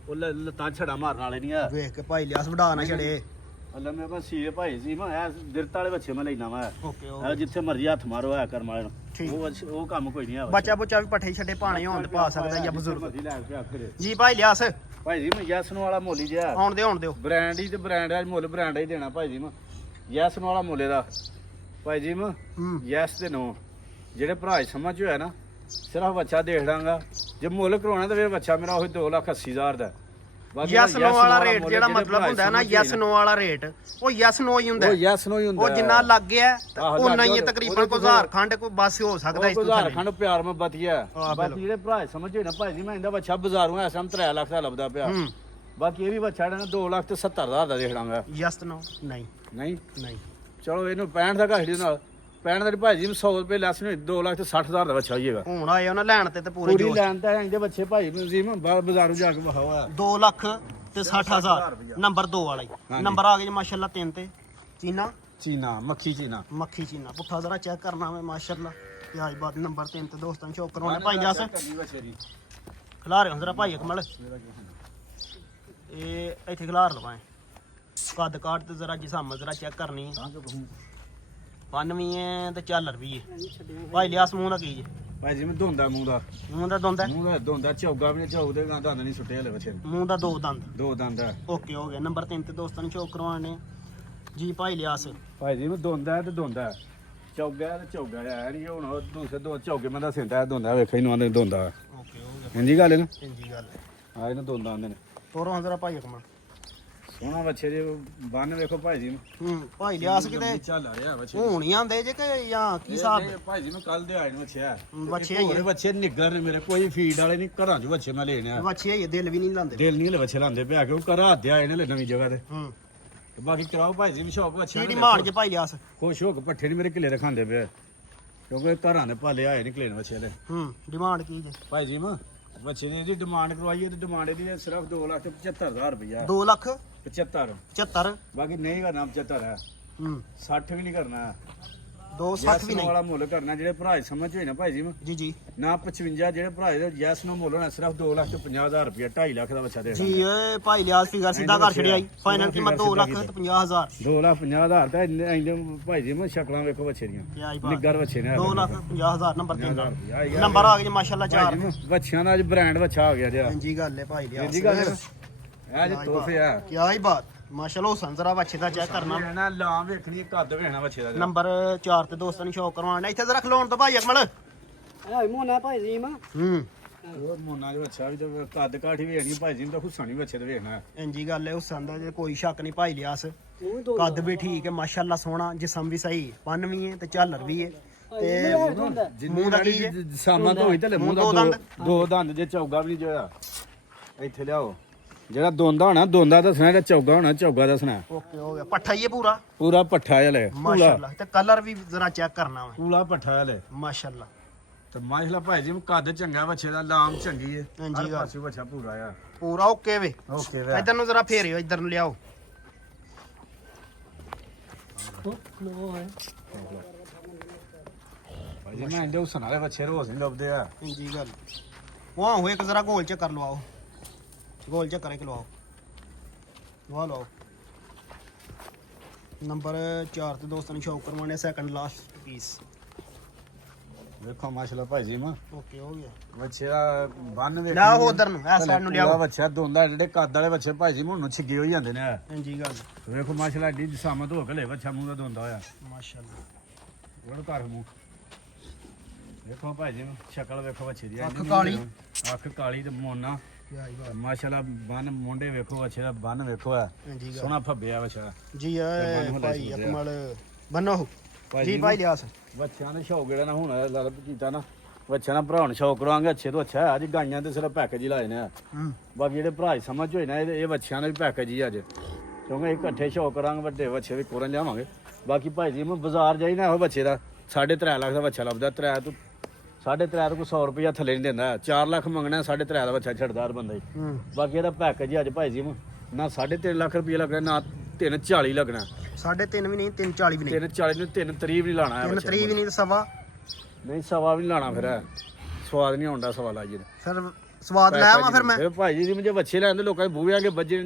ਉਹ ਲੱਤਾਂ ਛੜਾ ਮਾਰਨ ਵਾਲੇ ਨਹੀਂ ਆ ਵੇਖ ਕੇ ਭਾਈ ਲਿਆਸ ਵਡਾ ਨਾ ਛੜੇ ਅੱਲਾ ਮੇਰੇ ਕੋਲ ਸੀਏ ਭਾਈ ਜੀ ਮੈਂ ਐ ਦਿਰਤ ਵਾਲੇ ਬੱਚੇ ਮੈਂ ਲੈਣਾ ਵਾ ਓਕੇ ਇਹ ਜਿੱਥੇ ਮਰਜ਼ੀ ਹੱਥ ਮਾਰੋ ਐ ਕਰਮ ਵਾਲੇ ਠੀਕ। ਨੂੰ ਉਹ ਕੰਮ ਕੋਈ ਨਹੀਂ ਆ ਬੱਚਾ ਬੁੱਚਾ ਵੀ ਪੱਠੇ ਛੱਡੇ ਪਾਣੇ ਹੋਣ ਤੇ ਪਾ ਸਕਦਾ ਜਾਂ ਬਜ਼ੁਰਗ ਮਰਜ਼ੀ ਲੈ ਕੇ ਆਖਰੇ ਜੀ ਭਾਈ ਲਿਆਸ ਭਾਈ ਜੀ ਮੈਂ ਯੈਸ ਨੂੰ ਵਾਲਾ ਮੋਲੀ ਜਿਆ ਆਉਣ ਦਿਓ ਬ੍ਰਾਂਡ ਹੀ ਤੇ ਬ੍ਰਾਂਡ ਆ ਮੁੱਲ ਬ੍ਰਾਂਡ ਹੀ ਦੇਣਾ ਭਾਈ ਜੀ ਮੈਂ ਯੈਸ ਨੂੰ ਵਾਲਾ ਮੁੱਲੇ ਦਾ ਭਾਈ ਜੀ ਮੈਂ ਯੈਸ ਦੇ ਨੋ ਜਿਹੜੇ ਭਰਾ ਸਮਝ ਹੋਇਆ ਨਾ ਸਿਰਫ ਬੱਚਾ ਦੇਖ ਦਾਂਗਾ ਜੇ ਮੁੱਲ ਕਰਾਉਣਾ ਤਾਂ ਫਿਰ ਬੱਚਾ ਮੇਰਾ ਉਹੀ 2,80,000 ਦਾ ਯੈਸ ਨੋ ਵਾਲਾ ਰੇਟ ਜਿਹੜਾ ਮਤਲਬ ਹੁੰਦਾ ਹੈ ਨਾ ਯੈਸ ਨੋ ਵਾਲਾ ਰੇਟ ਉਹ ਯੈਸ ਨੋ ਹੀ ਹੁੰਦਾ ਉਹ ਯੈਸ ਨੋ ਹੀ ਹੁੰਦਾ ਉਹ ਜਿੰਨਾ ਲੱਗ ਗਿਆ ਆਹੋ, ਉਹਨਾਂ ਹੀ ਲੱਗ ਹੈ ਗਿਆ। ਤਕਰੀਬਨ ਉਹਦੇ ਕੋਈ 1000 ਖੰਡ ਕੋਈ ਬਸ ਹੋ ਸਕਦਾ ਇਸ ਤੋਂ ਹਜ਼ਾਰ ਥੱਲੇ ਖੰਡ ਪਿਆਰ ਮੈਂ ਬਤੀਆ ਹਾਂ, ਬਾਕੀ ਜਿਹੜੇ ਭਰਾ ਸਮਝ ਹੋਏ ਨਾ ਭਾਈ ਜੀ ਮੈਂ ਇਹਦਾ ਬੱਚਾ ਬਾਜ਼ਾਰੋਂ ਐ ਸਮ 3 ਲੱਖ ਦਾ ਲੱਭਦਾ ਪਿਆ ਬਾਕੀ ਇਹ ਵੀ ਬੱਚਾ ਜਿਹੜਾ 2,70,000 ਦਾ ਦੇਖ ਲਾਂਗਾ ਯੈਸ ਨੋ ਨਹੀਂ ਨਹੀਂ ਚਲੋ ਇਹਨੂੰ 65 ਦਾ ਘੱਟ ਦੇ ਨਾਲ 65 ਦਾ ਭਾਈ ਜੀ 100 ਰੁਪਏ ਲੈਸ ਨਹੀਂ 2,60,000 ਦਾ ਬੱਚਾ ਹੋਈਏਗਾ ਹੁਣ ਆਏ ਉਹਨਾਂ ਲੈਣ ਤੇ ਪੂਰੇ ਪੂਰੀ ਲੈਣ ਤਾਂ ਇਹਦੇ ਬੱਚੇ ਭਾਈ ਜੀ ਮੈਂ ਬਾਜ਼ਾਰੋਂ ਜਾ ਕੇ ਵਿਖਾਵਾ 2 ਲੱਖ ਤੇ 60,000 ਨੰਬਰ 2 ਵਾਲਾ ਹੀ ਨੰਬਰ ਆ ਗਏ ਮਾਸ਼ਾਅੱਲਾ 3 ਤੇ ਚੀਨਾ ਚੀਨਾ ਮੱਖੀ ਚੀਨਾ ਮੱਖੀ ਚੀਨਾ ਪੁੱਠਾ ਜ਼ਰਾ ਚੈੱਕ ਕਰਨਾ ਮੈਂ ਮਾਸ਼ਾਅੱਲਾ ਪਿਆਜ ਬਾਤ ਨੰਬਰ 3 ਤੇ ਦੋਸਤਾਂ ਨੂੰ ਸ਼ੌਕ ਕਰਵਾਉਣੇ ਭਾਈ ਜਸ ਖਿਲਾ ਰਹੇ ਹੋ ਜ਼ਰਾ ਭਾਈ ਅਕਮਲ ਇਹ ਇੱਥੇ ਖਿਲਾਰ ਲਵਾਏ ਕੱਦ ਕਾਟ ਤੇ ਜ਼ਰਾ ਜਿਸਾਮਾ ਜ਼ਰਾ ਚੈੱਕ ਕਰਨੀ ਹੈ ਪੰਨ ਵੀ ਹੈ ਤੇ ਝਾਲਰ ਵੀ ਹੈ ਭਾਈ ਲਿਆਸ ਮੂੰਹ ਦਾ ਕੀ ਜੇ ਭਾਈ ਜੀ ਮੈਂ ਧੋਂਦਾ ਮੂੰਹ ਦਾ ਦੋਂਦਾ ਧੋਂਦਾ ਝੋਗਾ ਵੀ ਝੋਗ ਦੇ ਦੰਦ ਨਹੀਂ ਸੁੱਟੇ ਹਲੇ ਬੱਚੇ ਮੂੰਹ ਦਾ 2 ਦੰਦ ਦੋ ਦੰਦ ਆ ਓਕੇ ਹੋ ਗਿਆ ਨੰਬਰ 3 ਤੇ ਦੋਸਤਾਂ ਨੂੰ ਸ਼ੌਕ ਕਰਵਾਉਣੇ ਜੀ ਭਾਈ ਲਿਆਸ ਭਾਈ ਜੀ ਮੈਂ ਧੋਂਦਾ ਤੇ ਧੋਂਦਾ ਚੌਗਾ ਤੇ ਚੌਗਾ ਆ ਨਹੀਂ ਹੁਣ ਉਹ ਦੂਸਰੇ ਦੋ ਚੌਗੇ ਮੈਂ ਦਾ ਸਿੰਦਾ ਧੋਂਦਾ ਵੇਖੋ ਇਹਨੂੰ ਆਂਦੇ ਧੋਂਦਾ ਓਕੇ ਹੋ ਗਿਆ ਇੰਜੀ ਗੱਲ ਹੈ ਨਾ ਚੰਗੀ ਗੱਲ ਆ ਇਹਨੂੰ ਧੋਂਦਾ ਆਂਦੇ ਨੇ ਤੋਰੋ ਜ਼ਰਾ ਭਾਈ ਅਕਮਲ ਸੋਹਣਾ ਬੱਚੇ ਦੇ ਬੰਨ ਵੇਖੋ ਭਾਈ ਜੀ ਭਾਈ ਲਿਆਸ ਕਿਤੇ ਚੱਲ ਆ ਰਿਹਾ ਬੱਚੇ ਹੁਣ ਹੀ ਆਂਦੇ ਜੇ ਕਿ ਜਾਂ ਕੀ ਹਿਸਾਬ ਭਾਈ ਜੀ ਮੈਂ ਕੱਲ ਦੇ ਆਏ ਨੇ ਬੱਚਿਆ ਬੱਚੇ ਹੀ ਹੋਰੇ ਬੱਚੇ ਨਿੱਗਰ ਨੇ ਮੇਰੇ ਕੋਈ ਫੀਡ ਵਾਲੇ ਨਹੀਂ ਘਰਾਂ 'ਚ ਬੱਚੇ ਮੈਂ ਲੈਣੇ ਆ ਬੱਚੇ ਹੀ ਦਿਲ ਵੀ ਨਹੀਂ ਲਾਉਂਦੇ ਦਿਲ ਨਹੀਂ ਹਲੇ ਬੱਚੇ ਲਾਂਦੇ ਪਿਆ ਕਿ ਉਹ ਘਰਾਂ ਦੇ ਆਏ ਨੇ ਹਲੇ ਨਵੀਂ ਜਗ੍ਹਾ ਤੇ ਤੇ ਬਾਕੀ ਕਰਾਓ ਭਾਈ ਜੀ ਵੀ ਸ਼ੌਕ ਬੱਚਿਆਂ ਕੀ ਡਿਮਾਂਡ ਜੇ ਭਾਈ ਲਿਆਸ ਖੁਸ਼ ਹੋ ਕੇ ਪੱਠੇ ਨਹੀਂ ਮੇਰੇ ਕਿਲੇ ਰਖਾਂਦੇ ਪਏ ਕਿਉਂਕਿ ਘਰਾਂ ਦੇ ਭਾਲੇ ਆਏ ਨੇ ਕਲੇਨ ਬੱਚੇ ਦੇ ਡਿਮਾਂਡ ਕੀ ਜੇ ਭਾਈ ਜੀ ਮੈਂ ਬੱਚੇ ਦੀ ਇਹਦੀ ਡਿਮਾਂਡ ਕਰਵਾਈਏ ਤੇ ਡਿਮਾਂਡ ਇਹਦੀ ਸਿਰਫ 2,75,000 ਰੁਪਇਆ 2 ਲੱਖ 75 75 ਬਾਕੀ ਨਹੀਂ ਕਰਨਾ 75 ਹੈ 60 ਵੀ ਨਹੀਂ ਕਰਨਾ 260 ਵੀ ਨਹੀਂ ਵਾਲਾ ਮੁੱਲ ਕਰਨਾ ਜਿਹੜੇ ਭਰਾ ਸਮਝ ਹੋਏ ਨਾ ਭਾਈ ਜੀ ਮੈਂ ਜੀ ਜੀ ਨਾ 55 ਜਿਹੜੇ ਭਰਾ ਦੇ ਯੈਸ ਨੂੰ ਮੁੱਲ ਹੋਣਾ ਸਿਰਫ 2,50,000 ਰੁਪਇਆ 2.5 ਲੱਖ ਦਾ ਬੱਚਾ ਦੇ ਜੀ ਏ ਭਾਈ ਲਿਆਸ ਫਿਗਰ ਸਿੱਧਾ ਕਰ ਛੜਿਆ ਫਾਈਨਲ ਕੀਮਤ 2,50,000 2,50,000 ਤਾਂ ਇੰਨੇ ਭਾਈ ਜੀ ਮੈਂ ਸ਼ਕਲਾਂ ਵੇਖੋ ਬੱਚੇ ਦੀਆਂ ਨਿੱਗਰ ਬੱਚੇ ਨੇ 2,50,000 ਨੰਬਰ 3 ਨੰਬਰ ਆ ਗਿਆ ਮਾਸ਼ਾਅੱਲਾ 4 ਬੱਚਿਆਂ ਦਾ ਅੱਜ ਬ੍ਰਾਂਡ ਬੱਚਾ ਆ ਗਿਆ ਜੀ ਜੀ ਗੱਲ ਹੈ ਭਾਈ ਲਿਆਸ ਜੀ ਗੱਲ ਹੈ ਇਹ ਜੀ ਤੋਹਫੇ ਆ ਕੀ ਹੀ ਬਾਤ ਮਾਸ਼ਾਅੱਲਾ ਹੁਸਨ ਜ਼ਰਾ ਬੱਚੇ ਦਾ ਚੈੱਕ ਕਰਨਾ ਨਾ ਲਾਂ ਵੇਖਣੀ ਕੱਦ ਵੇਖਣਾ ਬੱਚੇ ਦਾ ਨੰਬਰ 4 ਤੇ ਦੋਸਤਾਂ ਨੂੰ ਸ਼ੌਕ ਕਰਵਾਉਣਾ ਇੱਥੇ ਜ਼ਰਾ ਖਲੋਣ ਤੋਂ ਭਾਈ ਅਕਮਲ ਇਹ ਮੋਨਾ ਭਾਈ ਜੀ ਮਾ ਉਹ ਮੋਨਾ ਜੋ ਬੱਚਾ ਵੀ ਤੇ ਕੱਦ ਕਾਠੀ ਵੇਖਣੀ ਭਾਈ ਜੀ ਨੂੰ ਤਾਂ ਹੁਸਨ ਵੀ ਬੱਚੇ ਤੇ ਵੇਖਣਾ ਇੰਜੀ ਗੱਲ ਹੈ ਹੁਸਨ ਦਾ ਜੇ ਕੋਈ ਸ਼ੱਕ ਨਹੀਂ ਭਾਈ ਲਿਆਸ ਮੂੰਹ ਦੋ ਕੱਦ ਵੀ ਠੀਕ ਹੈ ਮਾਸ਼ਾਅੱਲਾ ਸੋਹਣਾ ਜਿਸਮ ਵੀ ਸਹੀ ਪੰਨ ਵੀ ਹੈ ਤੇ ਝਾਲਰ ਵੀ ਹੈ ਤੇ ਮੂੰਹ ਦਾ ਕੀ ਸਾਮਾਂ ਤੋਂ ਹੋਈ ਤੇ ਮੂੰਹ ਦਾ ਦੋ ਦੰਦ ਜੇ ਚੌਗਾ ਵੀ ਨਹੀਂ ਜੋਇਆ ਇੱਥੇ ਲਿਆਓ ਜਿਹੜਾ ਦੋਂਦਾ ਹੋਣਾ ਦੋਂਦਾ ਦੱਸਣਾ ਤੇ ਚੌਗਾ ਹੋਣਾ ਚੌਗਾ ਦੱਸਣਾ ਓਕੇ ਹੋ ਗਿਆ ਪੱਠਾ ਹੀ ਹੈ ਪੂਰਾ ਪੱਠਾ ਜਿਹਾ ਲੈ ਮਾਸ਼ਾਅੱਲਾ ਤੇ ਕਲਰ ਵੀ ਜ਼ਰਾ ਚੈੱਕ ਕਰਨਾ ਵਾ ਪੂਲਾ ਪੱਠਾ ਜਿਹਾ ਲੈ ਮਾਸ਼ਾਅੱਲਾ ਤੇ ਮਾਸ਼ਾਅੱਲਾ ਭਾਈ ਜੀ ਕੱਦ ਚੰਗਾ ਬੱਚੇ ਦਾ ਲਾਮ ਚੰਗੀ ਹੈ ਹਾਂਜੀ ਹਰ ਪਾਸੇ ਬੱਚਾ ਪੂਰਾ ਆ ਪੂਰਾ ਓਕੇ ਵੇ ਓਕੇ ਵੇ ਇਧਰ ਨੂੰ ਜ਼ਰਾ ਫੇਰਿਓ ਇਧਰ ਨੂੰ ਲਿਆਓ ਲੋ ਹੈ ਭਾਈ ਜੀ ਮੈਂ ਇਹਦੇ ਹੁਸਨ ਵਾਲੇ ਬੱਚੇ ਰੋਜ਼ ਨਹੀਂ ਲੱਭਦੇ ਆ ਇੰਜੀ ਗੱਲ ਵਾਹ ਹੋਏ ਇੱਕ ਜ਼ਰਾ ਗੋਲ ਚੱਕਰ ਲਵਾਓ ਗੋਲ ਚੱਕਰ ਇੱਕ ਲਵਾਓ ਲਓ ਨੰਬਰ 4 ਤੇ ਦੋਸਤਾਂ ਨੂੰ ਸ਼ੌਕ ਕਰਵਾਉਣੇ ਸੈਕੰਡ ਲਾਸਟ ਪੀਸ ਵੇਖੋ ਮਾਸ਼ਾਅੱਲਾ ਭਾਈ ਜੀ ਮੈਂ ਓਕੇ ਹੋ ਗਿਆ ਬੱਚੇ ਦਾ ਬੰਨ ਵੇਖ ਲਿਆਓ ਉਧਰ ਨੂੰ ਐ ਸਾਈਡ ਨੂੰ ਲਿਆਓ ਬੱਚਾ ਦੋਂਦਾ ਜਿਹੜੇ ਕੱਦ ਵਾਲੇ ਬੱਚੇ ਭਾਈ ਜੀ ਮੈਨੂੰ ਛਿੱਗੇ ਹੋਈ ਜਾਂਦੇ ਨੇ ਇੰਜੀ ਗੱਲ ਵੇਖੋ ਮਾਸ਼ਾਅੱਲਾ ਏਡੀ ਸਾਮਤ ਹੋ ਕੇ ਲੈ ਬੱਚਾ ਮੂੰਹ ਦਾ ਦੋਂਦਾ ਹੋਇਆ ਮਾਸ਼ਾਅੱਲਾ ਉਹ ਘਰ ਮੂੰਹ ਵੇਖੋ ਭਾਈ ਜੀ ਸ਼ਕਲ ਵੇਖੋ ਬੱਚੇ ਦੀ ਅੱਖ ਕਾਲੀ ਤੇ ਮੋਨਾ ਮਾਸ਼ਾਅੱਲਾ ਬੰਨ ਮੁੰਡੇ ਵੇਖੋ ਬੱਚੇ ਦਾ ਬੰਨ ਵੇਖੋ ਆ ਸੋਹਣਾ ਫੱਬਿਆ ਬੱਚਾ ਜੀ ਐ ਭਾਈ ਅਕਮਲ ਬੰਨੋ ਜੀ ਭਾਈ ਲਿਆਸ ਬੱਚਿਆਂ ਦੇ ਸ਼ੌਕ ਜਿਹੜਾ ਨਾ ਹੁਣ ਲੱਭ ਕੀਤਾ ਨਾ ਬੱਚਿਆਂ ਨਾਲ ਭਰਾਉਣ ਸ਼ੌਕ ਕਰਾਂਗੇ ਅੱਛੇ ਤੋਂ ਅੱਛਾ ਅੱਜ ਗਾਈਆਂ ਤੇ ਸਿਰਫ ਪੈਕੇਜ ਹੀ ਲਾਏ ਨੇ ਬਾਕੀ ਜਿਹੜੇ ਭਰਾ ਸਮਝ ਹੋਏ ਨਾ ਇਹ ਬੱਚਿਆਂ ਦੇ ਵੀ ਪੈਕੇਜ ਹੀ ਅੱਜ ਕਿਉਂਕਿ ਇਕੱਠੇ ਸ਼ੌਕ ਕਰਾਂਗੇ ਵੱਡੇ ਬੱਚੇ ਵੀ ਕੋਰਨ ਲਿਆਵਾਂਗੇ ਬਾਕੀ ਭਾਈ ਜੀ ਮੈਂ ਬਾਜ਼ਾਰ ਜਾਈ ਨਾ ਉਹ ਬੱਚੇ ਦਾ 3.5 ਲੱਖ ਦਾ ਬੱਚਾ ਲੱਭਦਾ 3 ਤੋਂ 3.5 ਤੋਂ ਕੋਈ 100 ਰੁਪਇਆ ਥੱਲੇ ਨਹੀਂ ਦਿੰਦਾ 4 ਲੱਖ ਮੰਗਣਾ 3.5 ਦਾ ਬੱਚਾ ਛੱਡਦਾਰ ਬੰਦਾ ਜੀ ਬਾਕੀ ਇਹਦਾ ਪੈਕੇਜ ਅੱਜ ਭਾਈ ਜੀ ਨਾ 3.5 ਲੱਖ ਰੁਪਇਆ ਲੱਗਣਾ ਨਾ 340 ਲੱਗਣਾ 3.5 ਵੀ ਨਹੀਂ 340 ਵੀ ਨਹੀਂ 340 ਨੂੰ 3 ਵੀ ਨਹੀਂ ਲਾਣਾ 3 ਵੀ ਨਹੀਂ ਤੇ ਸਵਾ ਨਹੀਂ ਸਵਾ ਵੀ ਨਹੀਂ ਲਾਣਾ ਫਿਰ ਸਵਾਦ ਨਹੀਂ ਆਉਂਦਾ ਸਵਾ ਲਾਈਏ ਫਿਰ ਸਵਾਦ ਲੈ ਆਵਾਂ ਫਿਰ ਮੈਂ ਫਿਰ ਭਾਈ ਜੀ ਜੇ ਬੱਚੇ ਲੈਂਦੇ ਲੋਕਾਂ ਦੇ ਬੂਹਿਆਂ ਕੇ ਵੱਜੇ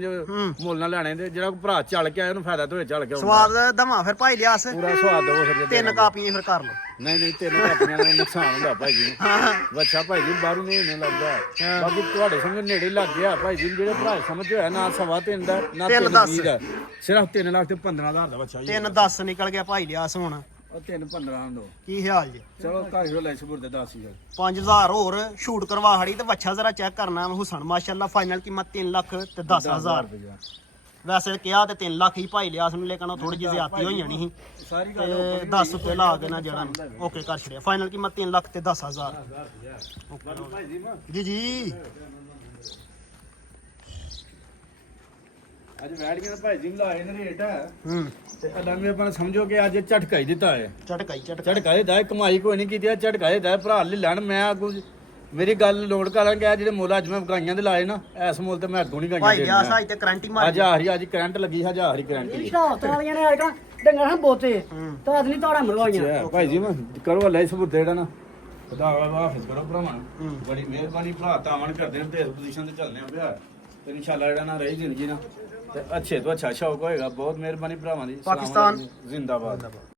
ਮੁੱਲ ਨਾਲ ਲੈਣੇ ਤੇ ਜਿਹੜਾ ਭਰਾ ਚੱਲ ਕੇ ਆਇਆ ਉਹਨੂੰ ਫਾਇਦਾ ਤੇ ਹੋਏ ਚੱਲ ਕੇ ਆਉਂਦਾ। ਸਵਾਦ ਦਵਾਂ ਫਿਰ ਭਾਈ ਲਿਆਸ ਪੂਰਾ ਸਵਾਦ ਦਵੋ ਫਿਰ ਜੇ 3 ਕਾਪੀਆਂ ਫਿਰ ਕਰ ਲਓ ਨਹੀਂ 3 ਕਾਪੀਆਂ ਦਾ ਨੁਕਸਾਨ ਹੁੰਦਾ ਭਾਈ ਜੀ ਬੱਚਾ ਭਾਈ ਜੀ ਬਾਹਰੋਂ ਨਹੀਂ ਲੱਗਦਾ ਬਾਕੀ ਤੁਹਾਡੇ ਸਮਝ ਨੇੜੇ ਲੱਗ ਗਿਆ ਭਾਈ ਜੀ ਜਿਹੜੇ ਭਰਾ ਸਮਝ ਹੋਇਆ ਨਾ 3.5 ਦਾ ਨਾ 3.20 ਦਾ ਸਿਰਫ 3 ਲੱਖ ਤੇ 15,000 ਦਾ ਬੱਚਾ ਜੀ 3-10 ਨਿਕਲ ਗਿਆ ਭਾਈ ਲਿਆਸ ਹੁਣ ਉਹ 3-15 ਦੋ ਕੀ ਹਾਲ ਜੀ ਚਲੋ ਘਰ ਹੀ ਲੈ ਸਬੂਰ ਦੇ 10,000 5000 ਹੋਰ ਛੂਟ ਕਰਵਾ ਖੜੀ ਤੇ ਬੱਚਾ ਜ਼ਰਾ ਚੈੱਕ ਕਰਨਾ ਹੁਸਨ ਮਾਸ਼ਾਅੱਲਾ ਫਾਈਨਲ ਕੀਮਤ 3 ਲੱਖ ਤੇ 10,000 ਵੈਸੇ ਕਿਹਾ ਤੇ 3 ਲੱਖ ਹੀ ਭਾਈ ਲਿਆਸ ਨੂੰ ਲੇਕਿਨ ਉਹ ਥੋੜੀ ਜਿਹੀ ਜ਼ਿਆਦਤੀ ਹੋਈ ਜਾਣੀ ਸੀ ਸਾਰੀ ਤੇ 10 ਰੁਪਏ ਲਾ ਦੇਣਾ ਜਿਹੜਾ ਓਕੇ ਕਰ ਛੜਿਆ ਫਾਈਨਲ ਕੀਮਤ 3 ਲੱਖ ਤੇ 10,000 ਭਾਈ ਜੀ ਜੀ ਅੱਜ ਵੈੜੀਆਂ ਦਾ ਭਾਈ ਜੀ ਲਾਏ ਨੇ ਰੇਟ ਤੇ ਅਦਾਂ ਵੀ ਆਪਾਂ ਸਮਝੋ ਕਿ ਅੱਜ ਝਟਕਾ ਹੀ ਦਿੱਤਾ ਹੈ ਝਟਕਾਈ ਝਟਕਾ ਦਿੱਤਾ ਕਮਾਈ ਕੋਈ ਨਹੀਂ ਕੀਤੀ ਝਟਕਾ ਦਿੱਤਾ ਭਰਾ ਲੈ ਲੈਣ ਮੈਂ ਅੱਗੋਂ ਮੇਰੀ ਗੱਲ ਲੋਡ ਕਰਾਂਗੇ ਆ ਜਿਹੜੇ ਮੁੱਲ ਅੱਜ ਮੈਂ ਗਾਈਆਂ ਦੇ ਲਾਏ ਨਾ ਇਸ ਮੁੱਲ ਤੇ ਮੈਂ ਅੱਗੋਂ ਨਹੀਂ ਗਾਈਆਂ ਭਾਈ ਦੇਣੀਆਂ ਲਿਆਸ ਅੱਜ ਤੇ ਕਰੰਟੀ ਮਾਰ ਅੱਜ ਕਰੰਟ ਲੱਗੀ 1000 ਹੀ ਕਰੰਟ ਇਹ ਸ਼ਾਹਤ ਵਾਲੀਆਂ ਨੇ ਆਇਕਾ ਡੰਗਰ ਹਨ ਬੋਤੇ ਤਾਂ ਅਦਲੀ ਤਾੜਾ ਮਰਵਾਈਆਂ ਭਾਈ ਜੀ ਮੈਂ ਕਰੋ ਲੈ ਸਬੂਤ ਜਿਹੜਾ ਨਾ ਖੁਦਾ ਹਾਫਿਜ਼ ਕਰੋ ਭਰਾਵਾਂ ਬੜੀ ਮਿਹਰਬਾਨੀ ਭਰਾ ਤਾਵਣ ਕਰਦੇ ਨੇ ਤੇ ਪੋਜੀਸ਼ਨ ਤੇ ਚੱਲਨੇ ਆ ਪਿਆ ਤੇ ਇਨਸ਼ਾਅੱਲਾ ਜਿਹੜਾ ਨਾ ਰਹੀ ਜ਼ਿੰਦਗੀ ਨਾ ਤੇ ਅੱਛੇ ਤੋਂ ਅੱਛਾ ਸ਼ੌਕ ਹੋਏਗਾ ਬਹੁਤ ਮਿਹਰਬਾਨੀ ਭਰਾਵਾਂ ਦੀ ਪਾਕਿਸਤਾਨ ਜ਼ਿੰਦਾਬਾਦ